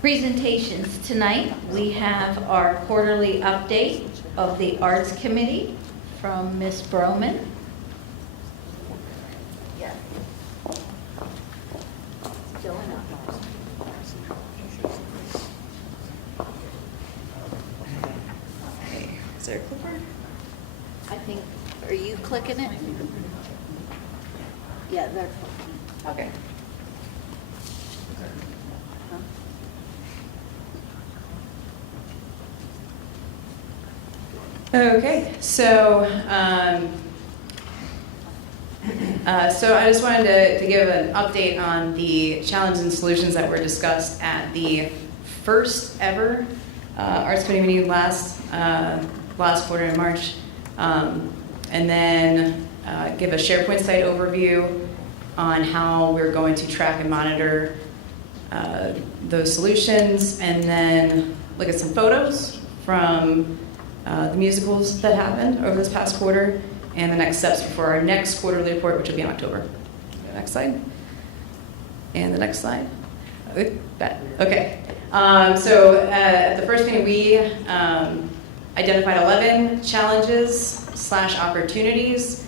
Presentations. Tonight, we have our quarterly update of the Arts Committee from Ms. Broman. Is there a clipper? I think, are you clicking it? Yeah, they're. Okay. Okay, so, so I just wanted to give an update on the challenges and solutions that were discussed at the first ever Arts Committee meeting last quarter in March. And then give a SharePoint site overview on how we're going to track and monitor those solutions, and then look at some photos from the musicals that happened over this past quarter, and the next steps for our next quarterly report, which will be in October. The next slide. And the next slide. Okay. So at the first meeting, we identified 11 challenges / opportunities.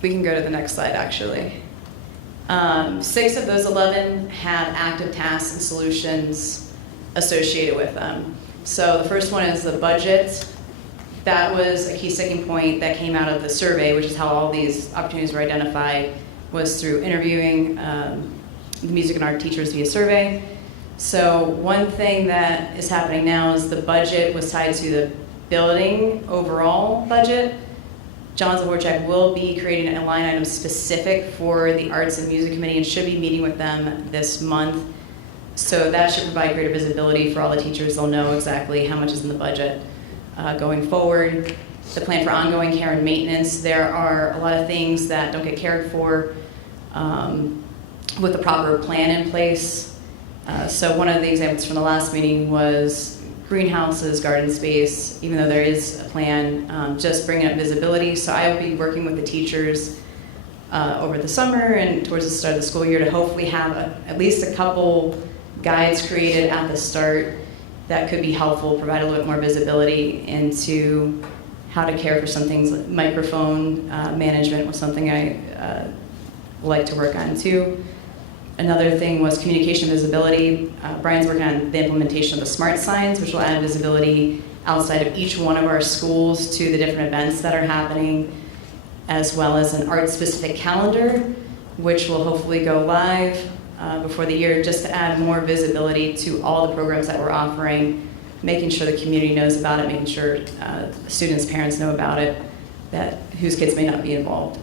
We can go to the next slide, actually. 6 of those 11 have active tasks and solutions associated with them. So the first one is the budget. That was a key sticking point that came out of the survey, which is how all these opportunities were identified, was through interviewing the music and art teachers via survey. So one thing that is happening now is the budget was tied to the building overall budget. John Zaborczak will be creating a line item specific for the Arts and Music Committee and should be meeting with them this month. So that should provide greater visibility for all the teachers. They'll know exactly how much is in the budget going forward. The plan for ongoing care and maintenance, there are a lot of things that don't get cared for with the proper plan in place. So one of the examples from the last meeting was greenhouses, garden space, even though there is a plan, just bringing up visibility. So I will be working with the teachers over the summer and towards the start of the school year to hopefully have at least a couple guides created at the start that could be helpful, provide a little bit more visibility into how to care for some things. Like microphone management was something I like to work on too. Another thing was communication visibility. Brian's working on the implementation of the smart signs, which will add visibility outside of each one of our schools to the different events that are happening, as well as an art-specific calendar, which will hopefully go live before the year, just to add more visibility to all the programs that we're offering, making sure the community knows about it, making sure students, parents know about it, that whose kids may not be involved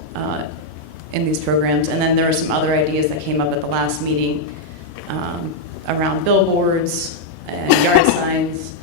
in these programs. And then there are some other ideas that came up at the last meeting around billboards and yard signs.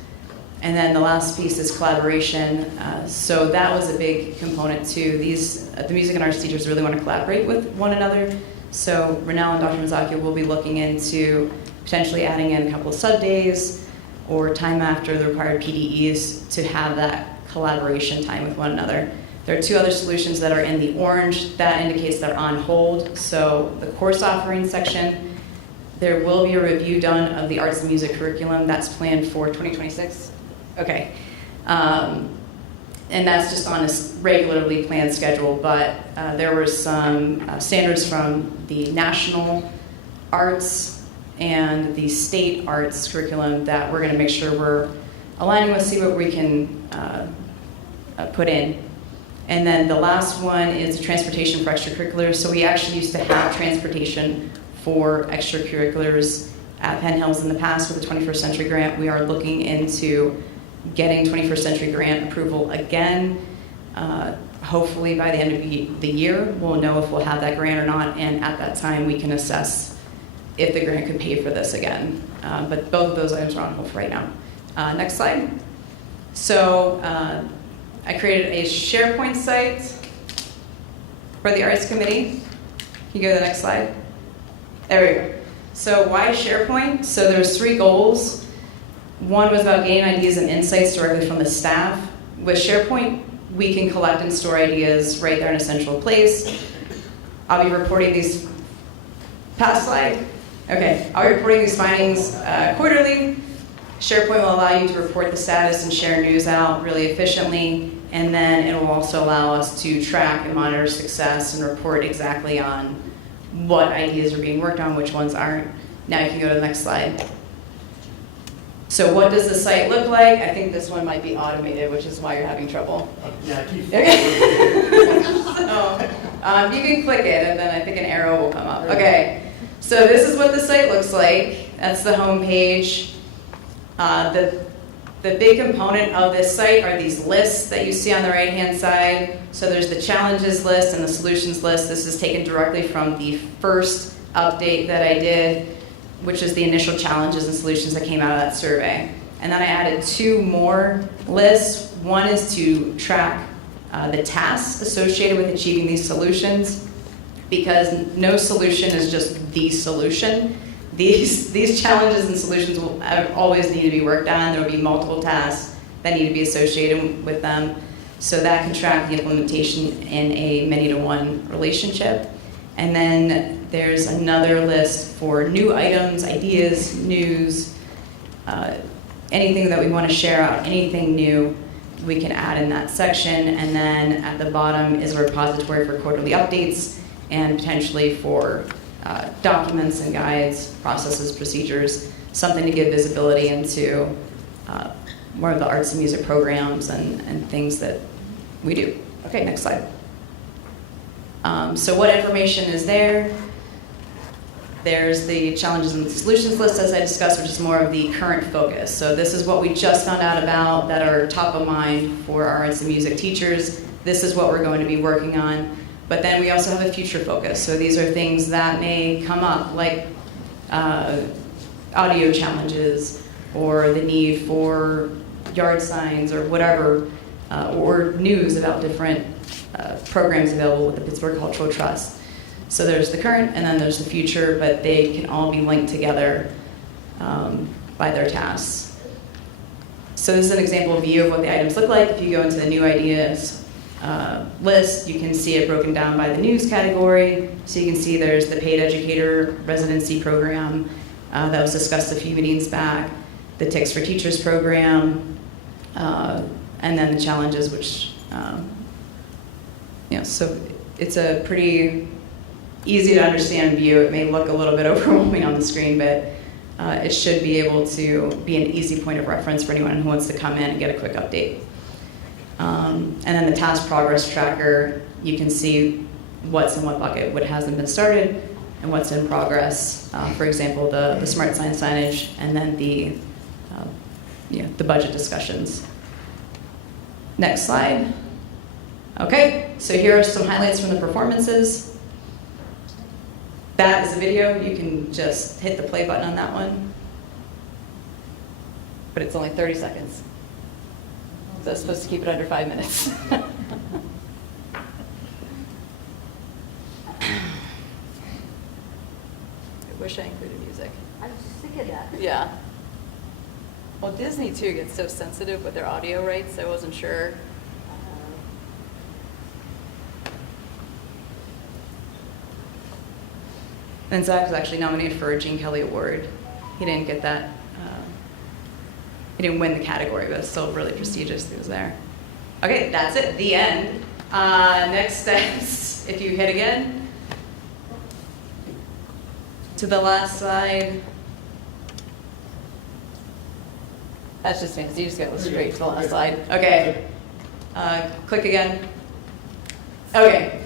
And then the last piece is collaboration. So that was a big component too. The music and arts teachers really want to collaborate with one another. So Renelle and Dr. Mazzocchio will be looking into potentially adding in a couple of sub-days or time after the required PDEs to have that collaboration time with one another. There are 2 other solutions that are in the orange. That indicates they're on hold. So the course offering section, there will be a review done of the arts and music curriculum. That's planned for 2026. Okay. And that's just on a regularly planned schedule, but there were some standards from the national arts and the state arts curriculum that we're going to make sure we're aligning with, see what we can put in. And then the last one is transportation for extracurriculars. So we actually used to have transportation for extracurriculars at Penn Hills in the past with the 21st Century Grant. We are looking into getting 21st Century Grant approval again. Hopefully by the end of the year, we'll know if we'll have that grant or not, and at that time we can assess if the grant could pay for this again. But both of those items are on hold for right now. Next slide. So I created a SharePoint site for the Arts Committee. Can you go to the next slide? There we go. So why SharePoint? So there's 3 goals. One was about gaining ideas and insights directly from the staff. With SharePoint, we can collect and store ideas right there in a central place. I'll be reporting these, past slide. Okay, I'll be reporting these findings quarterly. SharePoint will allow you to report the status and share news out really efficiently, and then it will also allow us to track and monitor success and report exactly on what ideas are being worked on, which ones aren't. Now you can go to the next slide. So what does the site look like? I think this one might be automated, which is why you're having trouble. Yeah, keep So, you can click it, and then I think an arrow will come up. Okay, so this is what the site looks like. That's the home page. The big component of this site are these lists that you see on the right-hand side. So there's the challenges list and the solutions list. This is taken directly from the first update that I did, which is the initial challenges and solutions that came out of that survey. And then I added 2 more lists. One is to track the tasks associated with achieving these solutions, because no solution is just the solution. These challenges and solutions will always need to be worked on. There will be multiple tasks that need to be associated with them. So that can track the implementation in a many-to-one relationship. And then there's another list for new items, ideas, news, anything that we want to share out, anything new we can add in that section. And then at the bottom is a repository for quarterly updates and potentially for documents and guides, processes, procedures, something to give visibility into more of the arts and music programs and things that we do. Okay, next slide. So what information is there? There's the challenges and solutions list, as I discussed, which is more of the current focus. So this is what we just found out about that are top of mind for our arts and music teachers. This is what we're going to be working on. But then we also have a future focus. So these are things that may come up, like audio challenges, or the need for yard signs, or whatever, or news about different programs available with the Pittsburgh Cultural Trust. So there's the current, and then there's the future, but they can all be linked together by their tasks. So this is an example view of what the items look like. If you go into the new ideas list, you can see it broken down by the news category. So you can see there's the paid educator residency program that was discussed a few meetings back, the Ticks for Teachers program, and then the challenges, which, so it's a pretty easy to understand view. It may look a little bit overwhelming on the screen, but it should be able to be an easy point of reference for anyone who wants to come in and get a quick update. And then the task progress tracker, you can see what's in what bucket, what hasn't been started, and what's in progress. For example, the smart sign signage, and then the budget discussions. Next slide. Okay, so here are some highlights from the performances. That is a video. You can just hit the play button on that one. But it's only 30 seconds. So it's supposed to keep it under 5 minutes. I wish I included music. I was just thinking that. Yeah. Well, Disney too gets so sensitive with their audio rights, I wasn't sure. And Zach was actually nominated for a Gene Kelly Award. He didn't get that. He didn't win the category, but it's still really prestigious. He was there. Okay, that's it. The end. Next steps, if you hit again. To the last slide. That's just fancy. You just go straight to the last slide. Okay. Click again. Okay.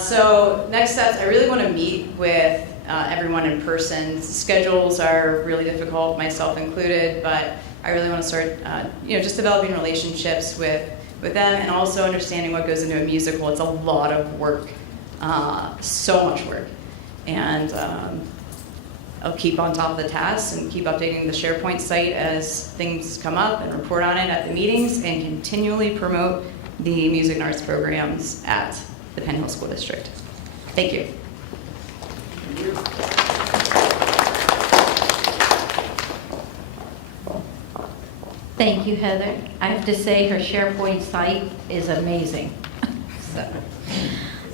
So next steps, I really want to meet with everyone in person. Schedules are really difficult, myself included, but I really want to start, just developing relationships with them, and also understanding what goes into a musical. It's a lot of work, so much work. And I'll keep on top of the tasks and keep updating the SharePoint site as things come up, and report on it at the meetings, and continually promote the music and arts programs at the Penn Hill School District. Thank you. Thank you, Heather. I have to say her SharePoint site is amazing.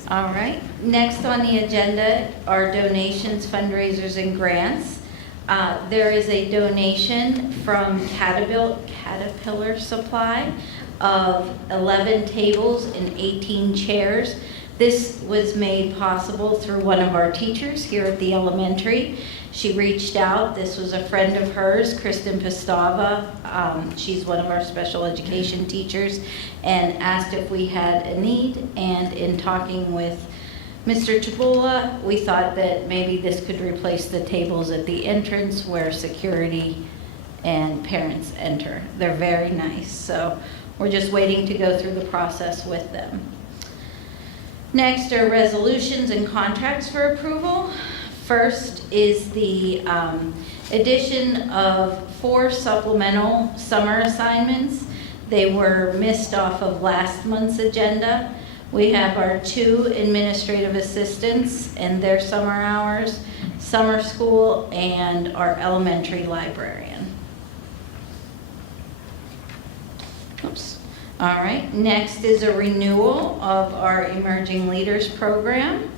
All right. Next on the agenda are donations, fundraisers, and grants. There is a donation from Caterpillar Supply of 11 tables and 18 chairs. This was made possible through one of our teachers here at the elementary. She reached out. This was a friend of hers, Kristen Pistava. She's one of our special education teachers, and asked if we had a need. And in talking with Mr. Tabula, we thought that maybe this could replace the tables at the entrance where security and parents enter. They're very nice, so we're just waiting to go through the process with them. Next are resolutions and contracts for approval. First is the addition of 4 supplemental summer assignments. They were missed off of last month's agenda. We have our 2 administrative assistants and their summer hours, summer school, and our elementary librarian. Oops. All right, next is a renewal of our Emerging Leaders Program.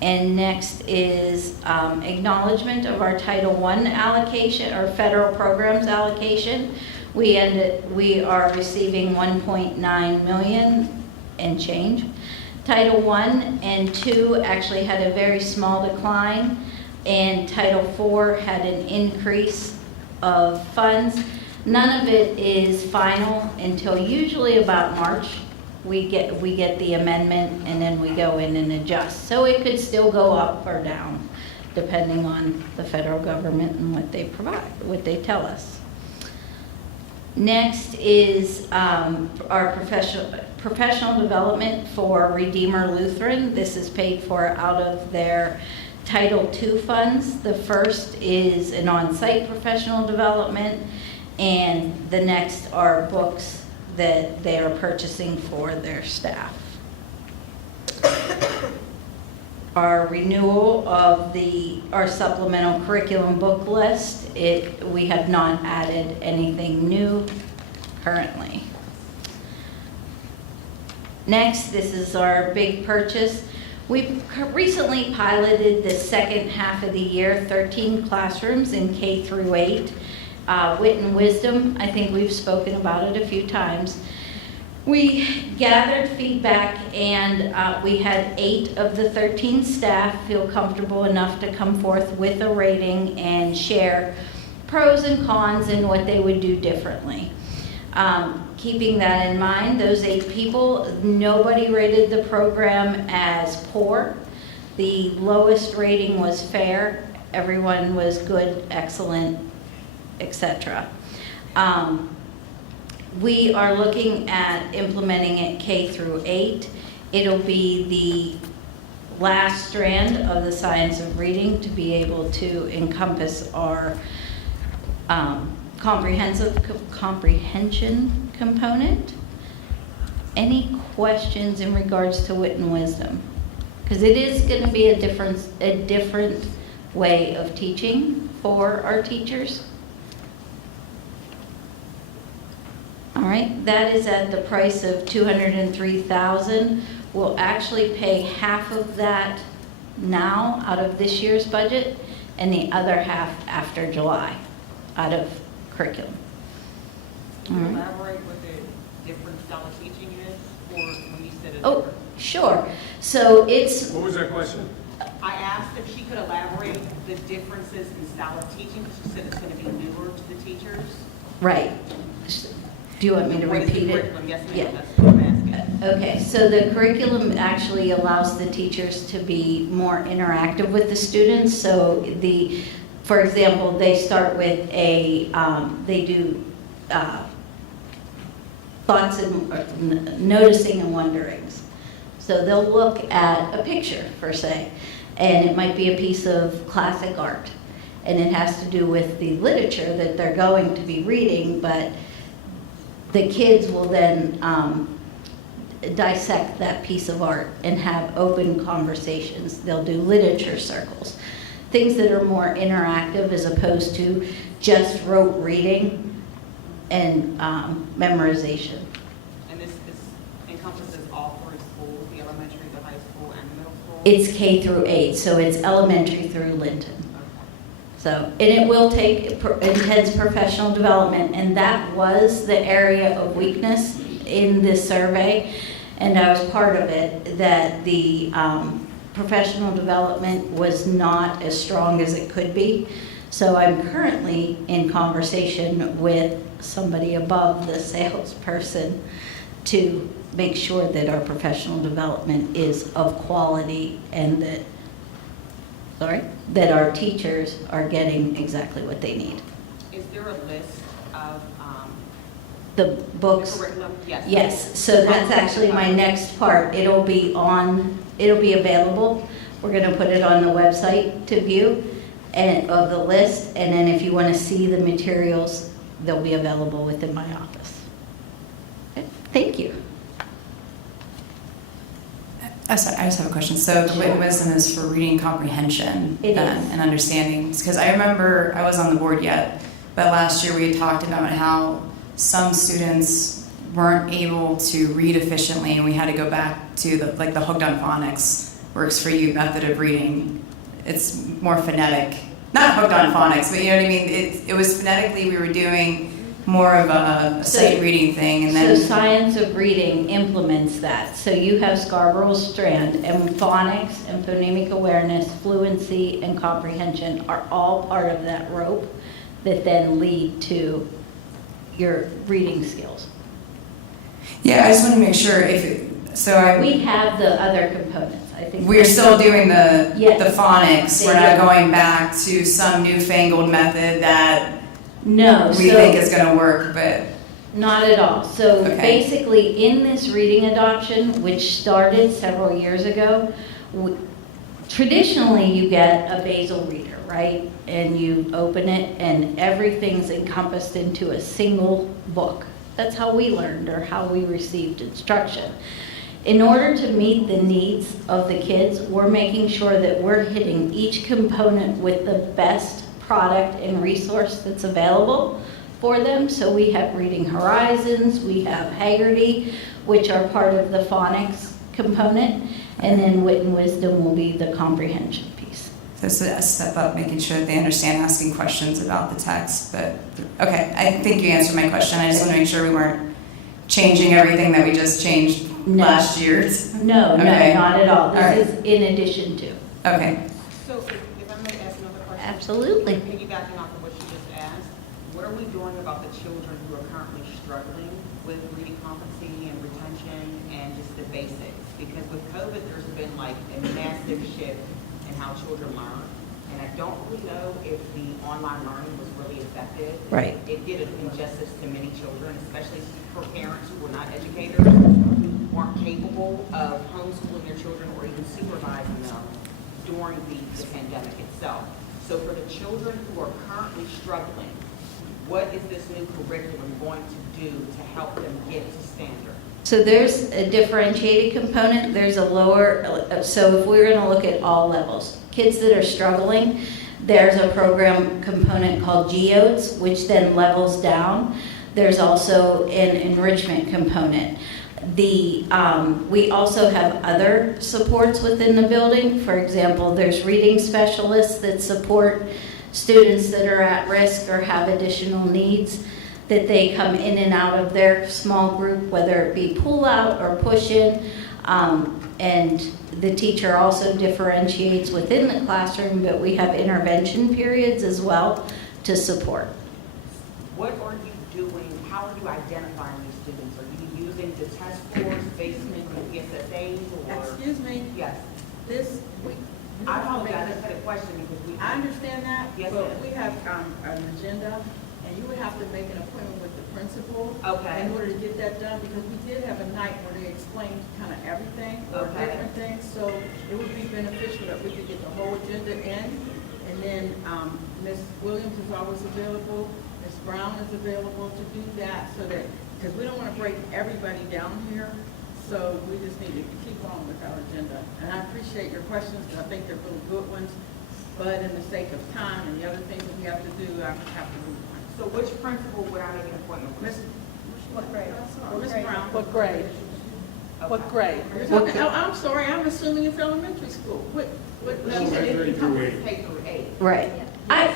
And next is acknowledgement of our Title I allocation, or federal programs allocation. We are receiving 1.9 million and change. Title I and II actually had a very small decline, and Title IV had an increase of funds. None of it is final until usually about March. We get the amendment, and then we go in and adjust. So it could still go up or down, depending on the federal government and what they provide, what they tell us. Next is our professional development for Redeemer Lutheran. This is paid for out of their Title II funds. The first is an on-site professional development, and the next are books that they are purchasing for their staff. Our renewal of our supplemental curriculum book list, we have not added anything new currently. Next, this is our big purchase. We recently piloted the second half of the year, 13 classrooms in K through 8. Wit and Wisdom, I think we've spoken about it a few times. We gathered feedback, and we had 8 of the 13 staff feel comfortable enough to come forth with a rating and share pros and cons and what they would do differently. Keeping that in mind, those 8 people, nobody rated the program as poor. The lowest rating was fair. Everyone was good, excellent, etc. We are looking at implementing it K through 8. It'll be the last strand of the science of reading to be able to encompass our comprehension component. Any questions in regards to Wit and Wisdom? Because it is going to be a different way of teaching for our teachers. All right, that is at the price of $203,000. We'll actually pay half of that now out of this year's budget, and the other half after July out of curriculum. Can you All right. elaborate what the different style of teaching is, or when you said it? Oh, sure. So it's, What was that question? I asked if she could elaborate the differences in style of teaching, because she said it's going to be newer to the teachers. right. Do you want me to What is the repeat it? curriculum? Yes, ma'am, Yeah. that's what I'm asking. Okay, so the curriculum actually allows the teachers to be more interactive with the students. So for example, they start with they do thoughts and noticing and wonderings. So they'll look at a picture, per se, and it might be a piece of classic art. And it has to do with the literature that they're going to be reading, but the kids will then dissect that piece of art and have open conversations. They'll do literature circles, things that are more interactive as opposed to just rote reading and memorization. And this encompasses all 3 schools, the elementary, the high school, and the middle school? It's K through 8, so it's elementary through Linton. So, and it will take intense professional development, and that was the area of weakness in this survey, and I was part of it, that the professional development was not as strong as it could be. So I'm currently in conversation with somebody above the salesperson to make sure that our professional development is of quality and that sorry, that our teachers are getting exactly what they need. Is there a list of, The books. curriculum? Yes. Yes, so that's actually my next part. It'll be available. We're gonna put it on the website to view and of the list, and then if you wanna see the materials, they'll be available within my office. Okay, thank you. Sorry, I just have a question. So the Wit and Wisdom is for reading comprehension It then, is. and understanding. Because I remember, I wasn't on the board yet, but last year we had talked about how some students weren't able to read efficiently, and we had to go back to the Hooked on Phonics Works for You method of reading. It's more phonetic. Not hooked on phonics, but you know what I mean? It was phonetically, we were doing more of a sight reading thing, and then. So Science of Reading implements that. So you have Scarborough Strand, and phonics and phonemic awareness, fluency, and comprehension are all part of that rope that then lead to your reading skills. Yeah, I just want to make sure We have the other components, I think. We're still doing the Yes. phonics. We're Yeah. not going back to some newfangled method that No, we so- think is going to work, but. Not at all. So Okay. basically, in this reading adoption, which started several years ago, traditionally you get a basal reader, right? And you open it and everything's encompassed into a single book. That's how we learned or how we received instruction. In order to meet the needs of the kids, we're making sure that we're hitting each component with the best product and resource that's available for them. So we have Reading Horizons, we have Haggerty, which are part of the phonics component, and then Wit and Wisdom will be the comprehension piece. So it's a step up, making sure that they understand asking questions about the text. But, okay, I think you answered my question. I just want to make sure we weren't changing everything that we just changed No. last year. No, Okay. no, not at all. All right. This is in addition to. Okay. So if I may ask another question? Absolutely. Piggybacking off of what you just asked, what are we doing about the children who are currently struggling with reading competency and retention and just the basics? Because with COVID, there's been like a massive shift in how children learn. And I don't really know if the online learning was really effective. Right. It did an injustice to many children, especially for parents who were not educators, who weren't capable of homeschooling their children or even supervising them during the pandemic itself. So for the children who are currently struggling, what is this new curriculum going to do to help them get to standard? So there's a differentiated component, there's a lower, so if we're gonna look at all levels, kids that are struggling, there's a program component called GEODS, which then levels down. There's also an enrichment component. We also have other supports within the building. For example, there's reading specialists that support students that are at risk or have additional needs, that they come in and out of their small group, whether it be pull out or push in. And the teacher also differentiates within the classroom, but we have intervention periods as well to support. What are you doing, how are you identifying these students? Are you using the task force, basement, PSSAs, or? Excuse me, Yes. this, I apologize, I just had a question because we. I understand that, Yes, but ma'am. we have, an agenda, and you would have to make an appointment with the principal. Okay. In order to get that done, because we did have a night where they explained kind of everything, or Okay. different things, so it would be beneficial that we could get the whole agenda in. And then, Ms. Williams is always available, Ms. Brown is available to do that, so that, because we don't want to break everybody down here, so we just need to keep on with our agenda. And I appreciate your questions, because I think they're really good ones, but in the sake of time and the other things that we have to do, I have to move on. So which principal would I make an appointment with? What grade? Ms. Brown. What grade? What grade? You're talking, oh, I'm sorry, I'm assuming it's elementary school. What She said it encompasses K through 8. Right.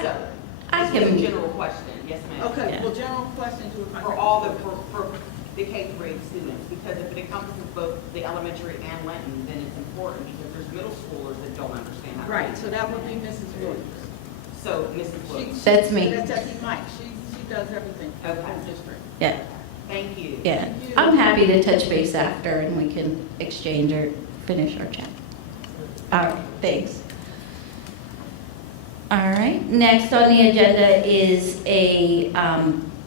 So, I this was a can- general question, yes, ma'am. Okay, Yeah. well, general questions would. For all for the K through 8 students, because if it encompasses both the elementary and Lenton, then it's important, because there's middle schoolers that don't understand how to Right, read. so that would be Mrs. Williams. So, Mrs. Williams. That's me. That's Mike, she does everything for the whole district. Yeah, Thank you. yeah. I'm happy to touch base after and we can exchange or finish our chat. All right, thanks. All right, next on the agenda is a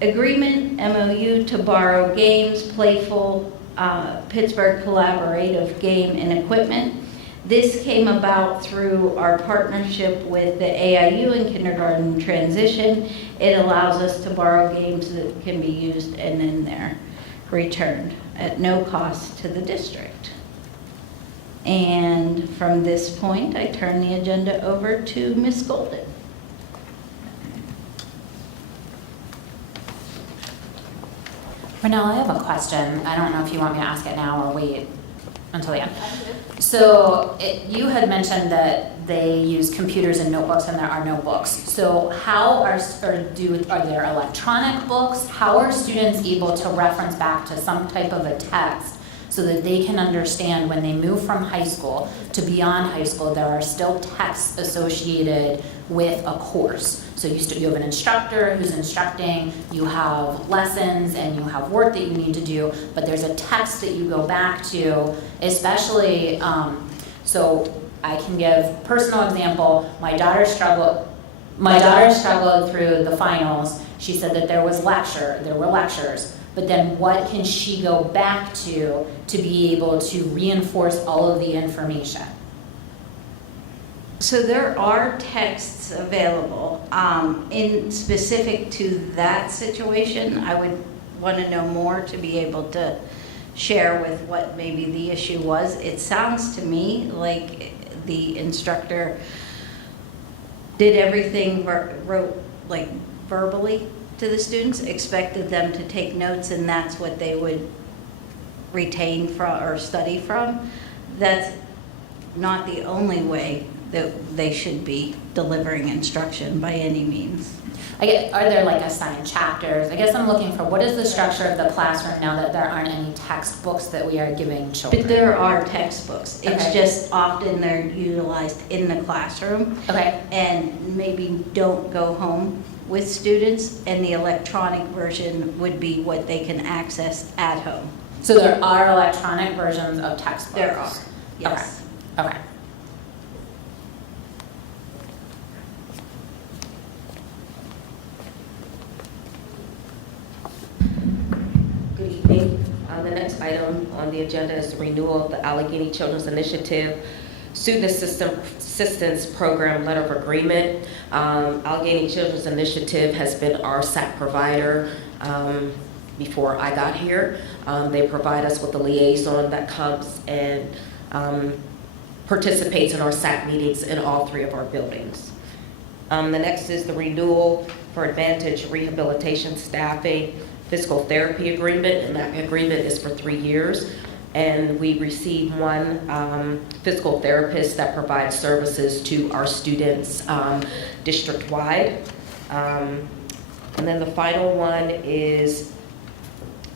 agreement, MOU, to borrow games, Playful Pittsburgh Collaborative Game and Equipment. This came about through our partnership with the AIU and Kindergarten Transition. It allows us to borrow games that can be used and then they're returned at no cost to the district. And from this point, I turn the agenda over to Ms. Golden. Renelle, I have a question. I don't know if you want me to ask it now or wait until the end. So you had mentioned that they use computers and notebooks and there are no books. So how are there electronic books? How are students able to reference back to some type of a text so that they can understand when they move from high school to beyond high school, there are still texts associated with a course? So you have an instructor who's instructing, you have lessons, and you have work that you need to do, but there's a text that you go back to, especially, so I can give personal example. My daughter struggled through the finals. She said that there were lectures, but then what can she go back to be able to reinforce all of the information? So there are texts available. In specific to that situation, I would want to know more to be able to share with what maybe the issue was. It sounds to me like the instructor did everything, wrote like verbally to the students, expected them to take notes, and that's what they would retain from or study from. That's not the only way that they should be delivering instruction by any means. Are there like assigned chapters? I guess I'm looking for what is the structure of the classroom now that there aren't any textbooks that we are giving children? But there are textbooks. It's Okay. just often they're utilized in the classroom. Okay. And maybe don't go home with students, and the electronic version would be what they can access at home. So there are electronic versions of textbooks? There are, yes. Okay. Good evening. The next item on the agenda is the renewal of the Allegheny Children's Initiative Student Assistance Program Letter of Agreement. Allegheny Children's Initiative has been our SAC provider before I got here. They provide us with a liaison that comes and participates in our SAC meetings in all 3 of our buildings. The next is the renewal for Advantage Rehabilitation Staffing Physical Therapy Agreement, and that agreement is for 3 years. And we receive one physical therapist that provides services to our students district-wide. And then the final one is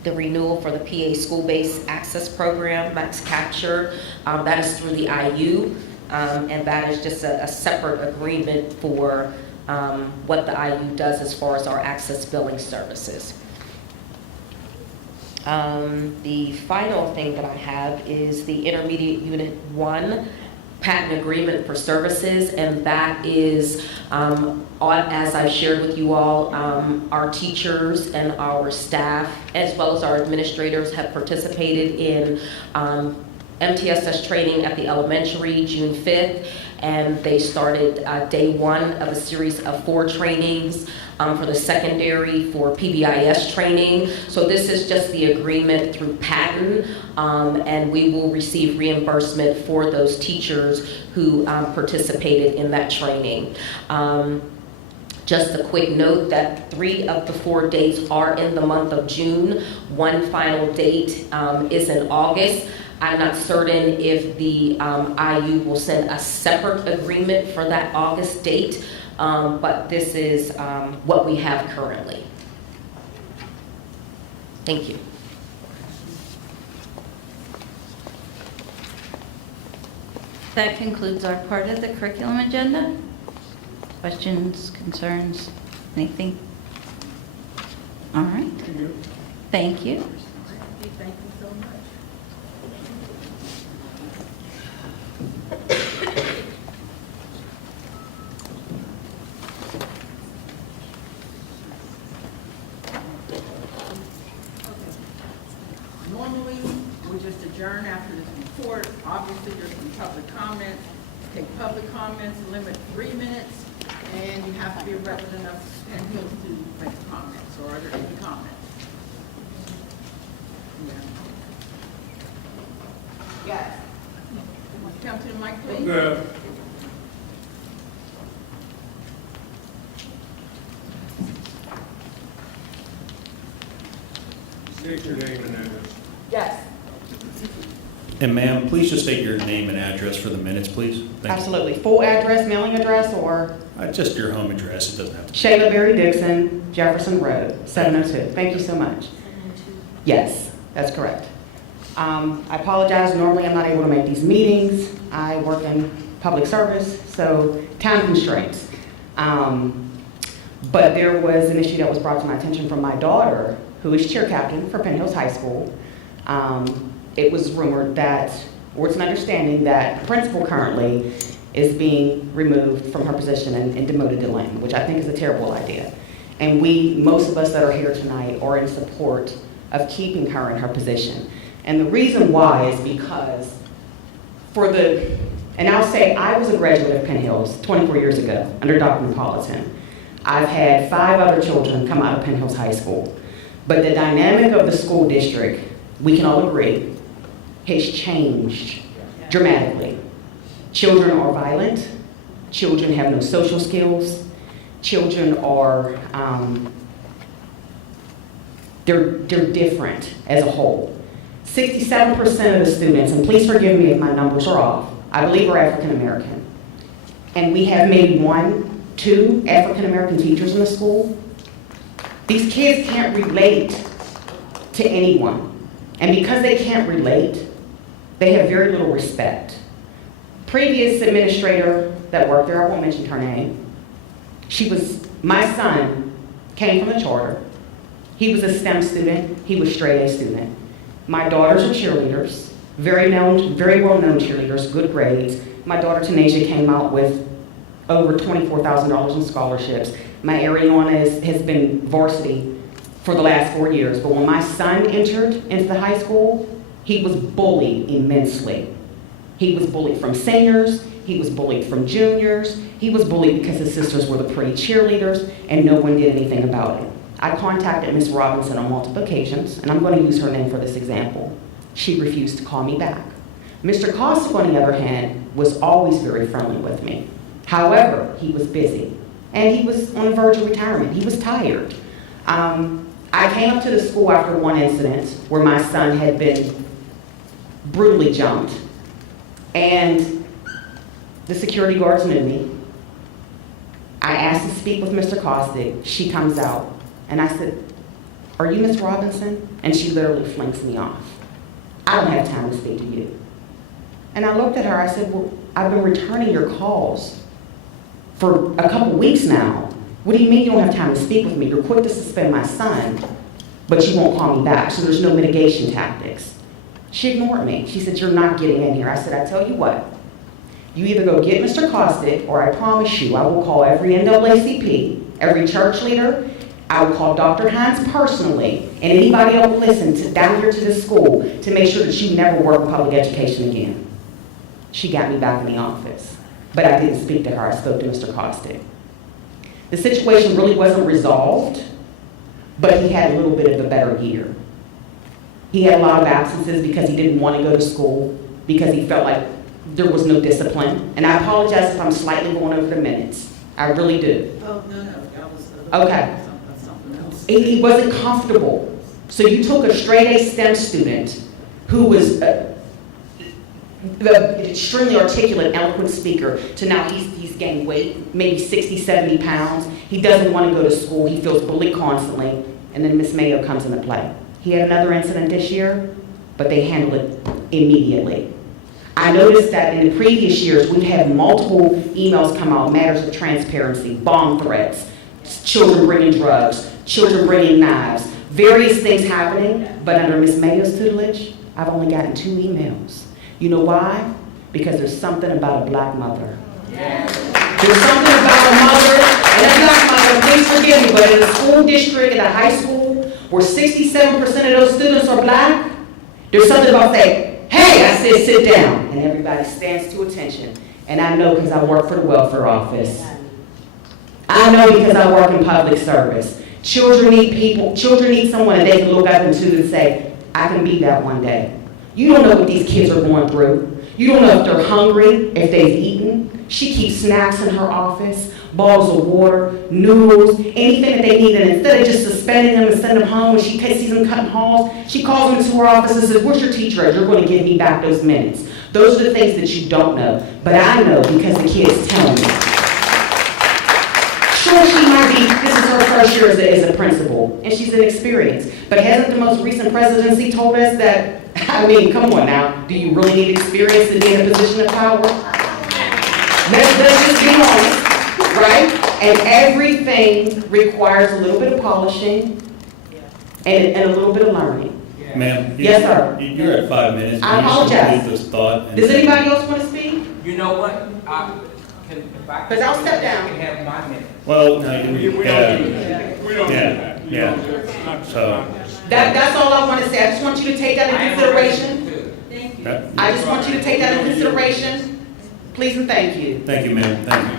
the renewal for the PA School-Based Access Program, Max Capture. That is through the IU, and that is just a separate agreement for what the IU does as far as our access billing services. The final thing that I have is the Intermediate Unit 1 patent agreement for services, and that is, as I've shared with you all, our teachers and our staff, as well as our administrators, have participated in MTSS training at the elementary June 5th, and they started day 1 of a series of 4 trainings for the secondary for PBIS training. So this is just the agreement through patent, and we will receive reimbursement for those teachers who participated in that training. Just a quick note that 3 of the 4 dates are in the month of June. One final date is in August. I'm not certain if the IU will send a separate agreement for that August date, but this is what we have currently. Thank you. That concludes our part of the curriculum agenda. Questions, concerns, anything? All right. Thank you. Thank you so much. take public comments, limit 3 minutes, and you have to be a resident of Penn Hills to make comments, or are there any comments? Yes. Come to the mic, please. State your name and address. Yes. And ma'am, please just state your name and address for the minutes, please. Thank you. Absolutely. Full address, mailing address, or? Just your home address, it doesn't have to. Shayla Berry Dixon, Jefferson Road, 702. Thank you so much. Yes, that's correct. I apologize, normally I'm not able to make these meetings. I work in public service, so time constraints. But there was an issue that was brought to my attention from my daughter, who is cheer captain for Penn Hills High School. It was rumored that, or it's an understanding that the principal currently is being removed from her position and demoted to Lynn, which I think is a terrible idea. And most of us that are here tonight are in support of keeping her in her position. And the reason why is because and I'll say I was a graduate of Penn Hills 24 years ago under Dr. Napolitan. I've had 5 other children come out of Penn Hills High School. But the dynamic of the school district, we can all agree, has changed dramatically. Children are violent. Children have no social skills. Children are, they're different as a whole. 67% of the students, and please forgive me if my numbers are off, I believe are African American. And we have maybe 1, 2 African American teachers in the school. These kids can't relate to anyone. And because they can't relate, they have very little respect. Previous administrator that worked there, I won't mention her name, my son came from the charter. He was a STEM student, he was straight A student. My daughters are cheerleaders, very well-known cheerleaders, good grades. My daughter Tanasia came out with over $24,000 in scholarships. My Ariana has been varsity for the last 4 years, but when my son entered into the high school, he was bullied immensely. He was bullied from seniors, he was bullied from juniors, he was bullied because his sisters were the pretty cheerleaders, and no one did anything about it. I contacted Ms. Robinson on multiple occasions, and I'm going to use her name for this example. She refused to call me back. Mr. Kostick, on the other hand, was always very friendly with me. However, he was busy, and he was on the verge of retirement. He was tired. I came up to the school after one incident where my son had been brutally jumped, and the security guards knew me. I asked to speak with Mr. Kostick. She comes out, and I said, "Are you Ms. Robinson?" And she literally flinks me off. "I don't have time to speak to you." And I looked at her, I said, "Well, I've been returning your calls for a couple weeks now. What do you mean you don't have time to speak with me? You're quick to suspend my son, but you won't call me back, so there's no mitigation tactics." She ignored me. She said, "You're not getting in here." I said, "I tell you what, you either go get Mr. Kostick, or I promise you, I will call every NAACP, every church leader, I will call Dr. Hines personally, and anybody that will listen down here to this school to make sure that you never work in public education again." She got me back in the office, but I didn't speak to her. I spoke to Mr. Kostick. The situation really wasn't resolved, but he had a little bit of a better year. He had a lot of absences because he didn't want to go to school, because he felt like there was no discipline. And I apologize if I'm slightly going over the minutes. I really do. Oh, no, that was Okay. something else. He wasn't comfortable. So you took a straight A STEM student who was an extremely articulate, eloquent speaker to now he's gained weight, maybe 60, 70 pounds. He doesn't want to go to school. He feels bullied constantly. And then Miss Mayo comes into play. He had another incident this year, but they handled it immediately. I noticed that in the previous years, we've had multiple emails come out, matters of transparency, bomb threats, children bringing drugs, children bringing knives, various things happening, but under Miss Mayo's tutelage, I've only gotten 2 emails. You know why? Because there's something about a black mother. There's something about a mother, and a black mother, please forgive me, but in a school district, in a high school, where 67% of those students are black, there's something about saying, "Hey," I said, "sit down," and everybody stands to attention. And I know because I work for the welfare office. I know because I work in public service. Children need someone that they can look up into and say, I can be that one day. You don't know what these kids are going through. You don't know if they're hungry, if they've eaten. She keeps snacks in her office, bottles of water, noodles, anything that they need. And instead of just suspending them and sending them home, when she sees them cutting halls, she calls them into her office and says, where's your teacher at? You're going to give me back those minutes. Those are the things that you don't know. But I know because the kids tell me. Sure, she might be, this is her first year as a principal, and she's inexperienced. But hasn't the most recent presidency told us that, I mean, come on now, do you really need experience to be in a position of power? Let's just be honest, right? And everything requires a little bit of polishing and a little bit of learning. Ma'am? Yes, sir. You're at 5 minutes. I apologize. You should complete this thought. and- Does anybody else want to speak? You know what? Because I'll step down. I can have my minute. Well, We yeah. So, That's all I want to say. I just want you to take that into consideration. okay. I just want you to take that into consideration. Please and thank you. Thank you, ma'am. Thank you.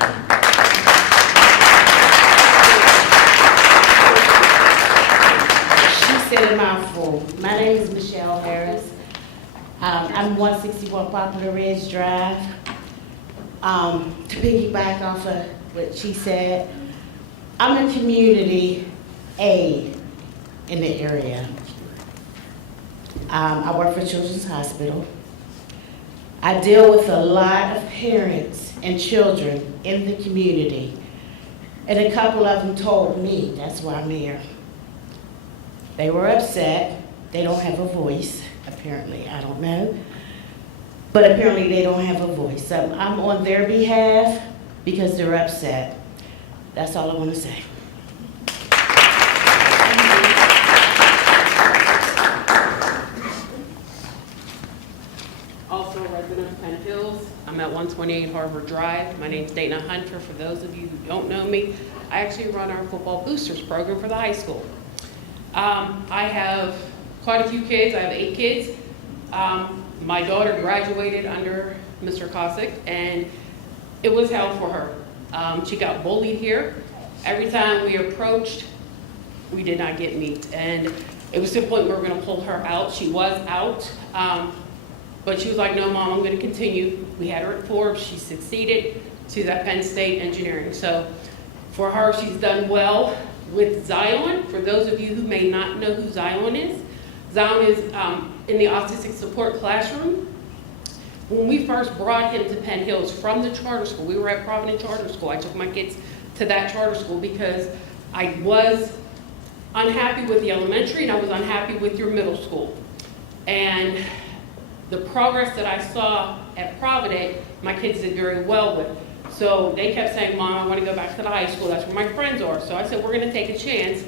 She said a mouthful. My name is Michelle Harris. I'm 161 Poplar Ridge Drive. To piggyback off of what she said, I'm a community aide in the area. I work for Children's Hospital. I deal with a lot of parents and children in the community. And a couple of them told me, that's why I'm here. They were upset. They don't have a voice, apparently, I don't know. But apparently they don't have a voice. So I'm on their behalf because they're upset. That's all I want to say. Also a resident of Penn Hills. I'm at 128 Harbor Drive. My name's Dana Hunter. For those of you who don't know me, I actually run our football boosters program for the high school. I have quite a few kids. I have 8 kids. My daughter graduated under Mr. Cossack, and it was hell for her. She got bullied here. Every time we approached, we did not get meat. And it was to the point where we were going to pull her out. She was out, but she was like, no, Mom, I'm going to continue. We had her at Forbes. She succeeded. She's at Penn State Engineering. So for her, she's done well with Zion. For those of you who may not know who Zion is in the autistic support classroom. When we first brought him to Penn Hills from the charter school, we were at Providence Charter School. I took my kids to that charter school because I was unhappy with the elementary and I was unhappy with your middle school. And the progress that I saw at Providence, my kids did very well with. So they kept saying, Mom, I want to go back to the high school. That's where my friends are. So I said, we're going to take a chance.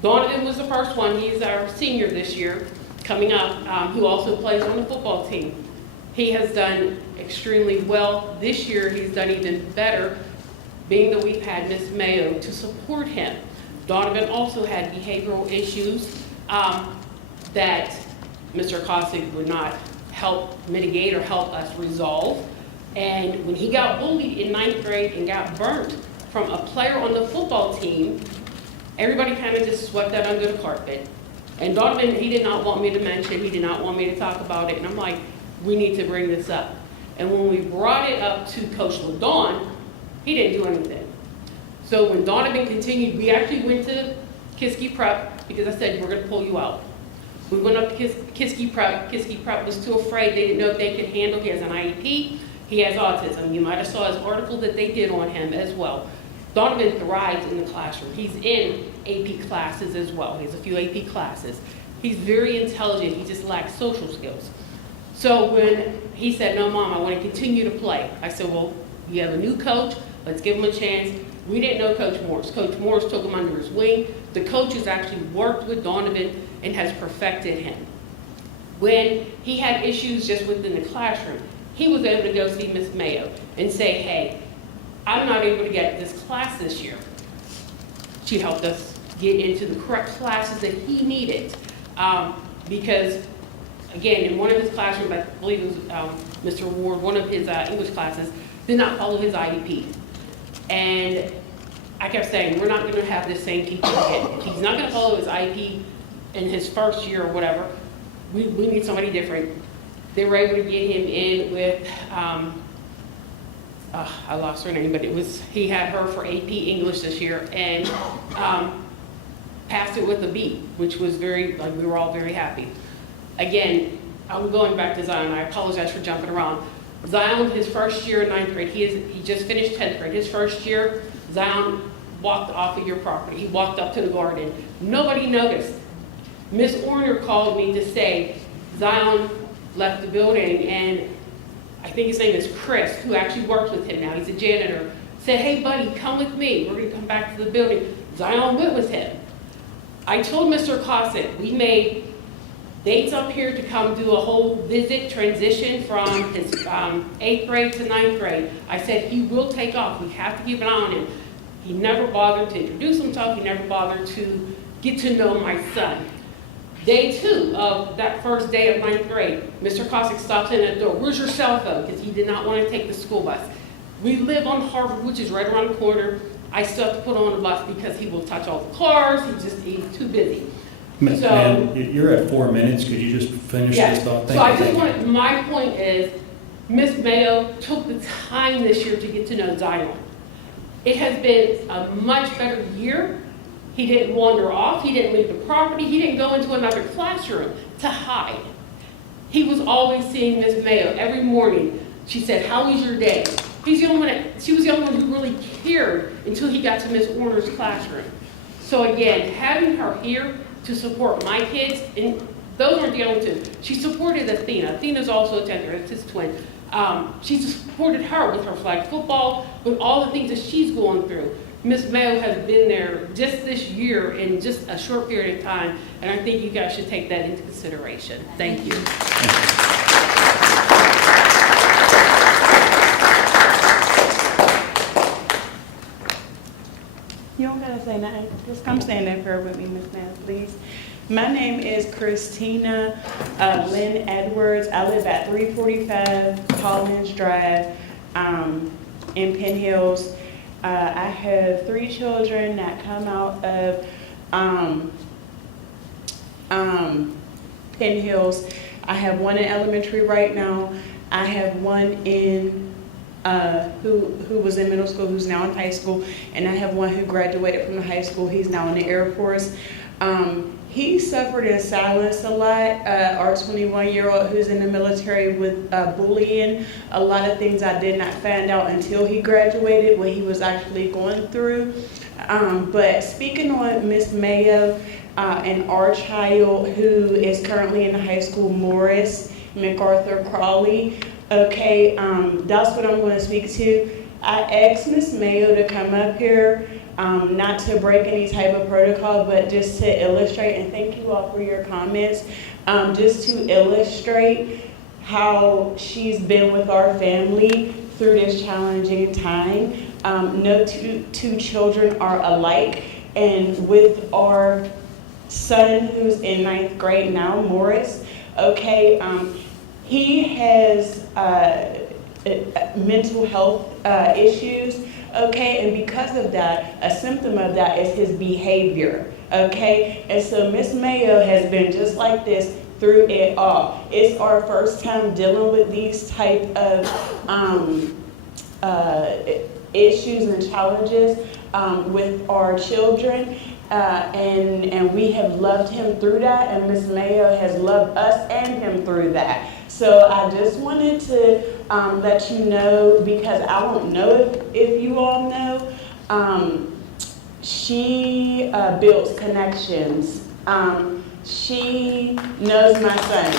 Donovan was the first one. He's our senior this year, coming up, who also plays on the football team. He has done extremely well. This year, he's done even better, being that we've had Miss Mayo to support him. Donovan also had behavioral issues that Mr. Cossack would not help mitigate or help us resolve. And when he got bullied in 9th grade and got burnt from a player on the football team, everybody kind of just swept that under the carpet. And Donovan, he did not want me to mention, he did not want me to talk about it. And I'm like, we need to bring this up. And when we brought it up to Coach LaDawn, he didn't do anything. So when Donovan continued, we actually went to Kiski Prep because I said, we're going to pull you out. We went up to Kiski Prep. Kiski Prep was too afraid. They didn't know if they could handle. He has an IEP. He has autism. You might have saw his article that they did on him as well. Donovan thrives in the classroom. He's in AP classes as well. He has a few AP classes. He's very intelligent. He just lacks social skills. So when he said, no, Mom, I want to continue to play. I said, well, you have a new coach. Let's give him a chance. We didn't know Coach Morris. Coach Morris took him under his wing. The coach has actually worked with Donovan and has perfected him. When he had issues just within the classroom, he was able to go see Miss Mayo and say, hey, I'm not able to get this class this year. She helped us get into the correct classes that he needed because again, in one of his classrooms, I believe it was Mr. Ward, one of his English classes, did not follow his IEP. And I kept saying, we're not gonna have this same teacher again. If he's not gonna follow his IEP in his first year or whatever, we need somebody different. They were able to get him in with, I lost her name, but he had her for AP English this year, and passed it with a B, which was we were all very happy. Again, I'm going back to Zion. I apologize for jumping around. Zion, his first year in 9th grade, he just finished 10th grade. His first year, Zion walked off of your property. He walked up to the garden. Nobody noticed. Miss Orner called me to say Zion left the building, and I think his name is Chris, who actually works with him now. He's a janitor. Said, hey buddy, come with me. We're gonna come back to the building. Zion went with him. I told Mr. Cossack, we made dates up here to come do a whole visit transition from his 8th grade to 9th grade. I said, he will take off. We have to keep an eye on him. He never bothered to introduce himself. He never bothered to get to know my son. Day 2 of that first day of 9th grade, Mr. Cossack stopped in at the door. Where's your cell phone? Because he did not want to take the school bus. We live on Harvard, which is right around the corner. I still have to put on the bus because he will touch all the cars. He's too busy. Ma'am, you're at 4 minutes. Could you just finish this thought? So I just wanted, my point is, Ms. Mayo took the time this year to get to know Zion. It has been a much better year. He didn't wander off. He didn't leave the property. He didn't go into another classroom to hide. He was always seeing Ms. Mayo every morning. She said, how was your day? She was the only one who really cared until he got to Ms. Orner's classroom. So again, having her here to support my kids, and those aren't the only two. She supported Athena. Athena's also a 10th grader, it's his twin. She supported her with her flag football, with all the things that she's going through. Ms. Mayo has been there just this year in just a short period of time, and I think you guys should take that into consideration. Thank you. You don't gotta say nothing. Just come stand in prayer with me, Ms. Nance, please. My name is Christina Lynn Edwards. I live at 345 Collins Drive in Penn Hills. I have 3 children that come out of Penn Hills. I have one in elementary right now. I have one in who was in middle school, who's now in high school, and I have one who graduated from the high school. He's now in the Air Force. He suffered in silence a lot. Our 21-year-old who's in the military with bullying, a lot of things I did not find out until he graduated, what he was actually going through. But speaking on Miss Mayo and our child who is currently in the high school, Morris MacArthur Crawley, okay, that's what I'm going to speak to. I asked Miss Mayo to come up here, not to break any type of protocol, but just to illustrate, and thank you all for your comments, just to illustrate how she's been with our family through this challenging time. No two children are alike, and with our son who's in 9th grade now, Morris, okay, he has mental health issues, okay, and because of that, a symptom of that is his behavior, okay, and so Miss Mayo has been just like this through it all. It's our first time dealing with these type of issues and challenges with our children, and we have loved him through that, and Miss Mayo has loved us and him through that. So I just wanted to let you know, because I don't know if you all know, she builds connections. She knows my son.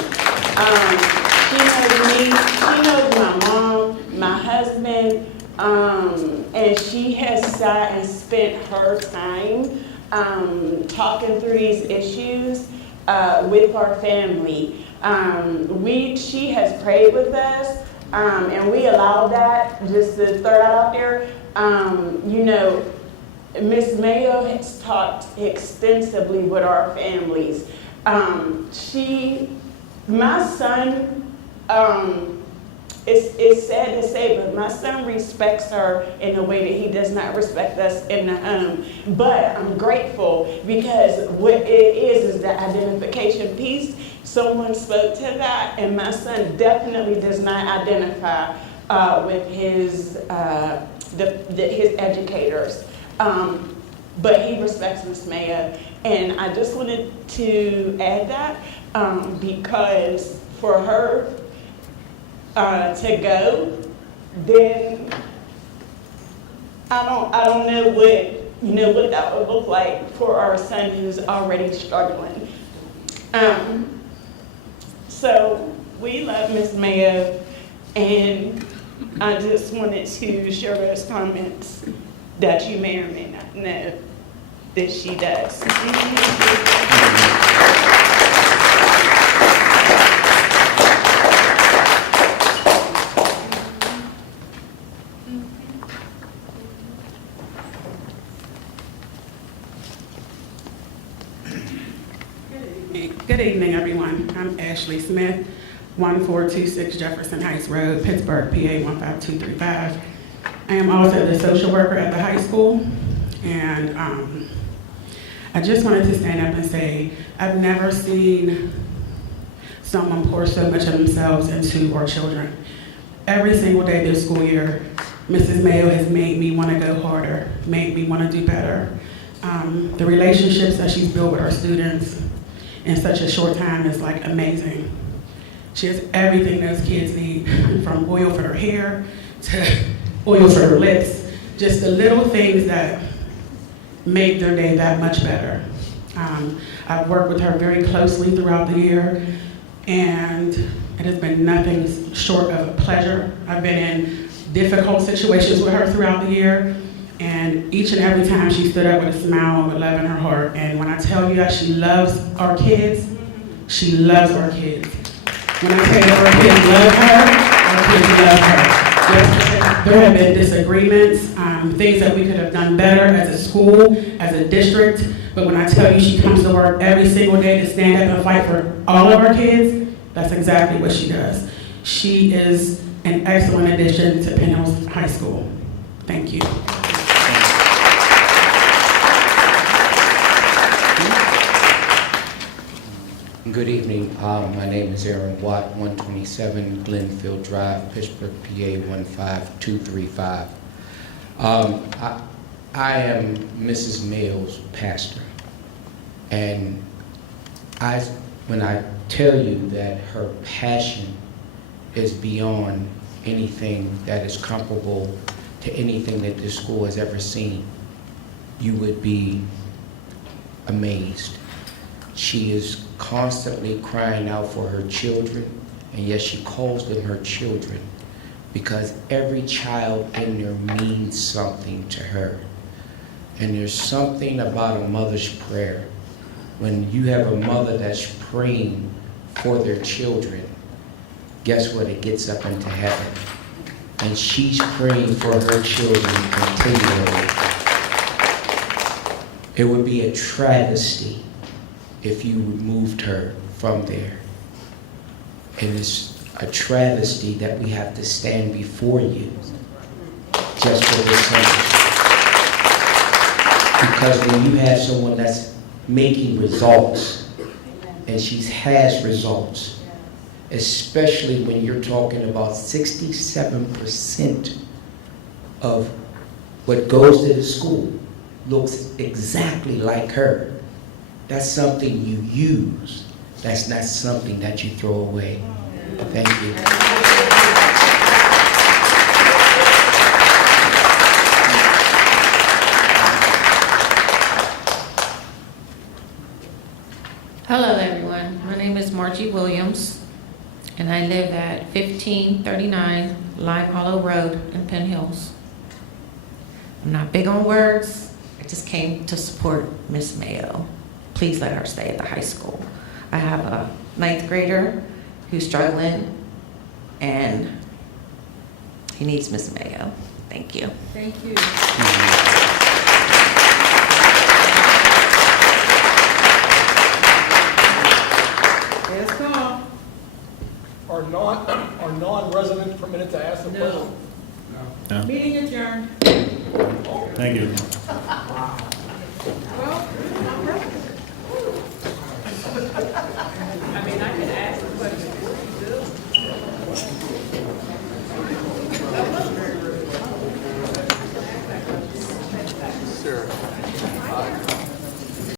She knows me. She knows my mom, my husband, and she has sat and spent her time talking through these issues with our family. She has prayed with us, and we allowed that, just to throw that out there. You know, Ms. Mayo has talked extensively with our families. She My son, it's sad to say, but my son respects her in a way that he does not respect us in the home. But I'm grateful because what it is the identification piece. Someone spoke to that, and my son definitely does not identify with his his educators. But he respects Miss Mayo, and I just wanted to add that because for her to go, then I don't know what that would look like for our son who's already struggling. So we love Miss Mayo, and I just wanted to share those comments that you may or may not know that she does. Good evening, everyone. I'm Ashley Smith, 1426 Jefferson Heights Road, Pittsburgh, PA 15235. I am also the social worker at the high school, and I just wanted to stand up and say I've never seen someone pour so much of themselves into our children. Every single day this school year, Mrs. Mayo has made me want to go harder, made me want to do better. The relationships that she's built with our students in such a short time is like amazing. She has everything those kids need, from oil for their hair to oil for their lips, just the little things that make their day that much better. I've worked with her very closely throughout the year, and it has been nothing short of a pleasure. I've been in difficult situations with her throughout the year, and each and every time she stood up with a smile and with love in her heart. And when I tell you that she loves our kids, she loves our kids. When I tell you our kids love her, our kids love her. There have been disagreements, things that we could have done better as a school, as a district, but when I tell you she comes to work every single day to stand up and fight for all of our kids, that's exactly what she does. She is an excellent addition to Penn Hills High School. Thank you. Good evening. My name is Aaron Watt, 127 Glenfield Drive, Pittsburgh, PA 15235. I am Mrs. Mayo's pastor, and when I tell you that her passion is beyond anything that is comparable to anything that this school has ever seen, you would be amazed. She is constantly crying out for her children, and yes, she calls them her children because every child in there means something to her. And there's something about a mother's prayer. When you have a mother that's praying for their children, guess what? It gets up into heaven. And she's praying for her children continually. It would be a travesty if you removed her from there. And it's a travesty that we have to stand before you just for this sentence. Because when you have someone that's making results, and she has results, especially when you're talking about 67% of what goes to the school looks exactly like her. That's something you use. That's not something that you throw away. Thank you. Hello, everyone. My name is Margie Williams, and I live at 1539 Lime Hollow Road in Penn Hills. I'm not big on words. I just came to support Miss Mayo. Please let her stay at the high school. I have a 9th grader who's struggling, and he needs Miss Mayo. Thank you. Thank you. Last call. minute to ask the No. question? No? Meeting adjourned. Thank you. Well,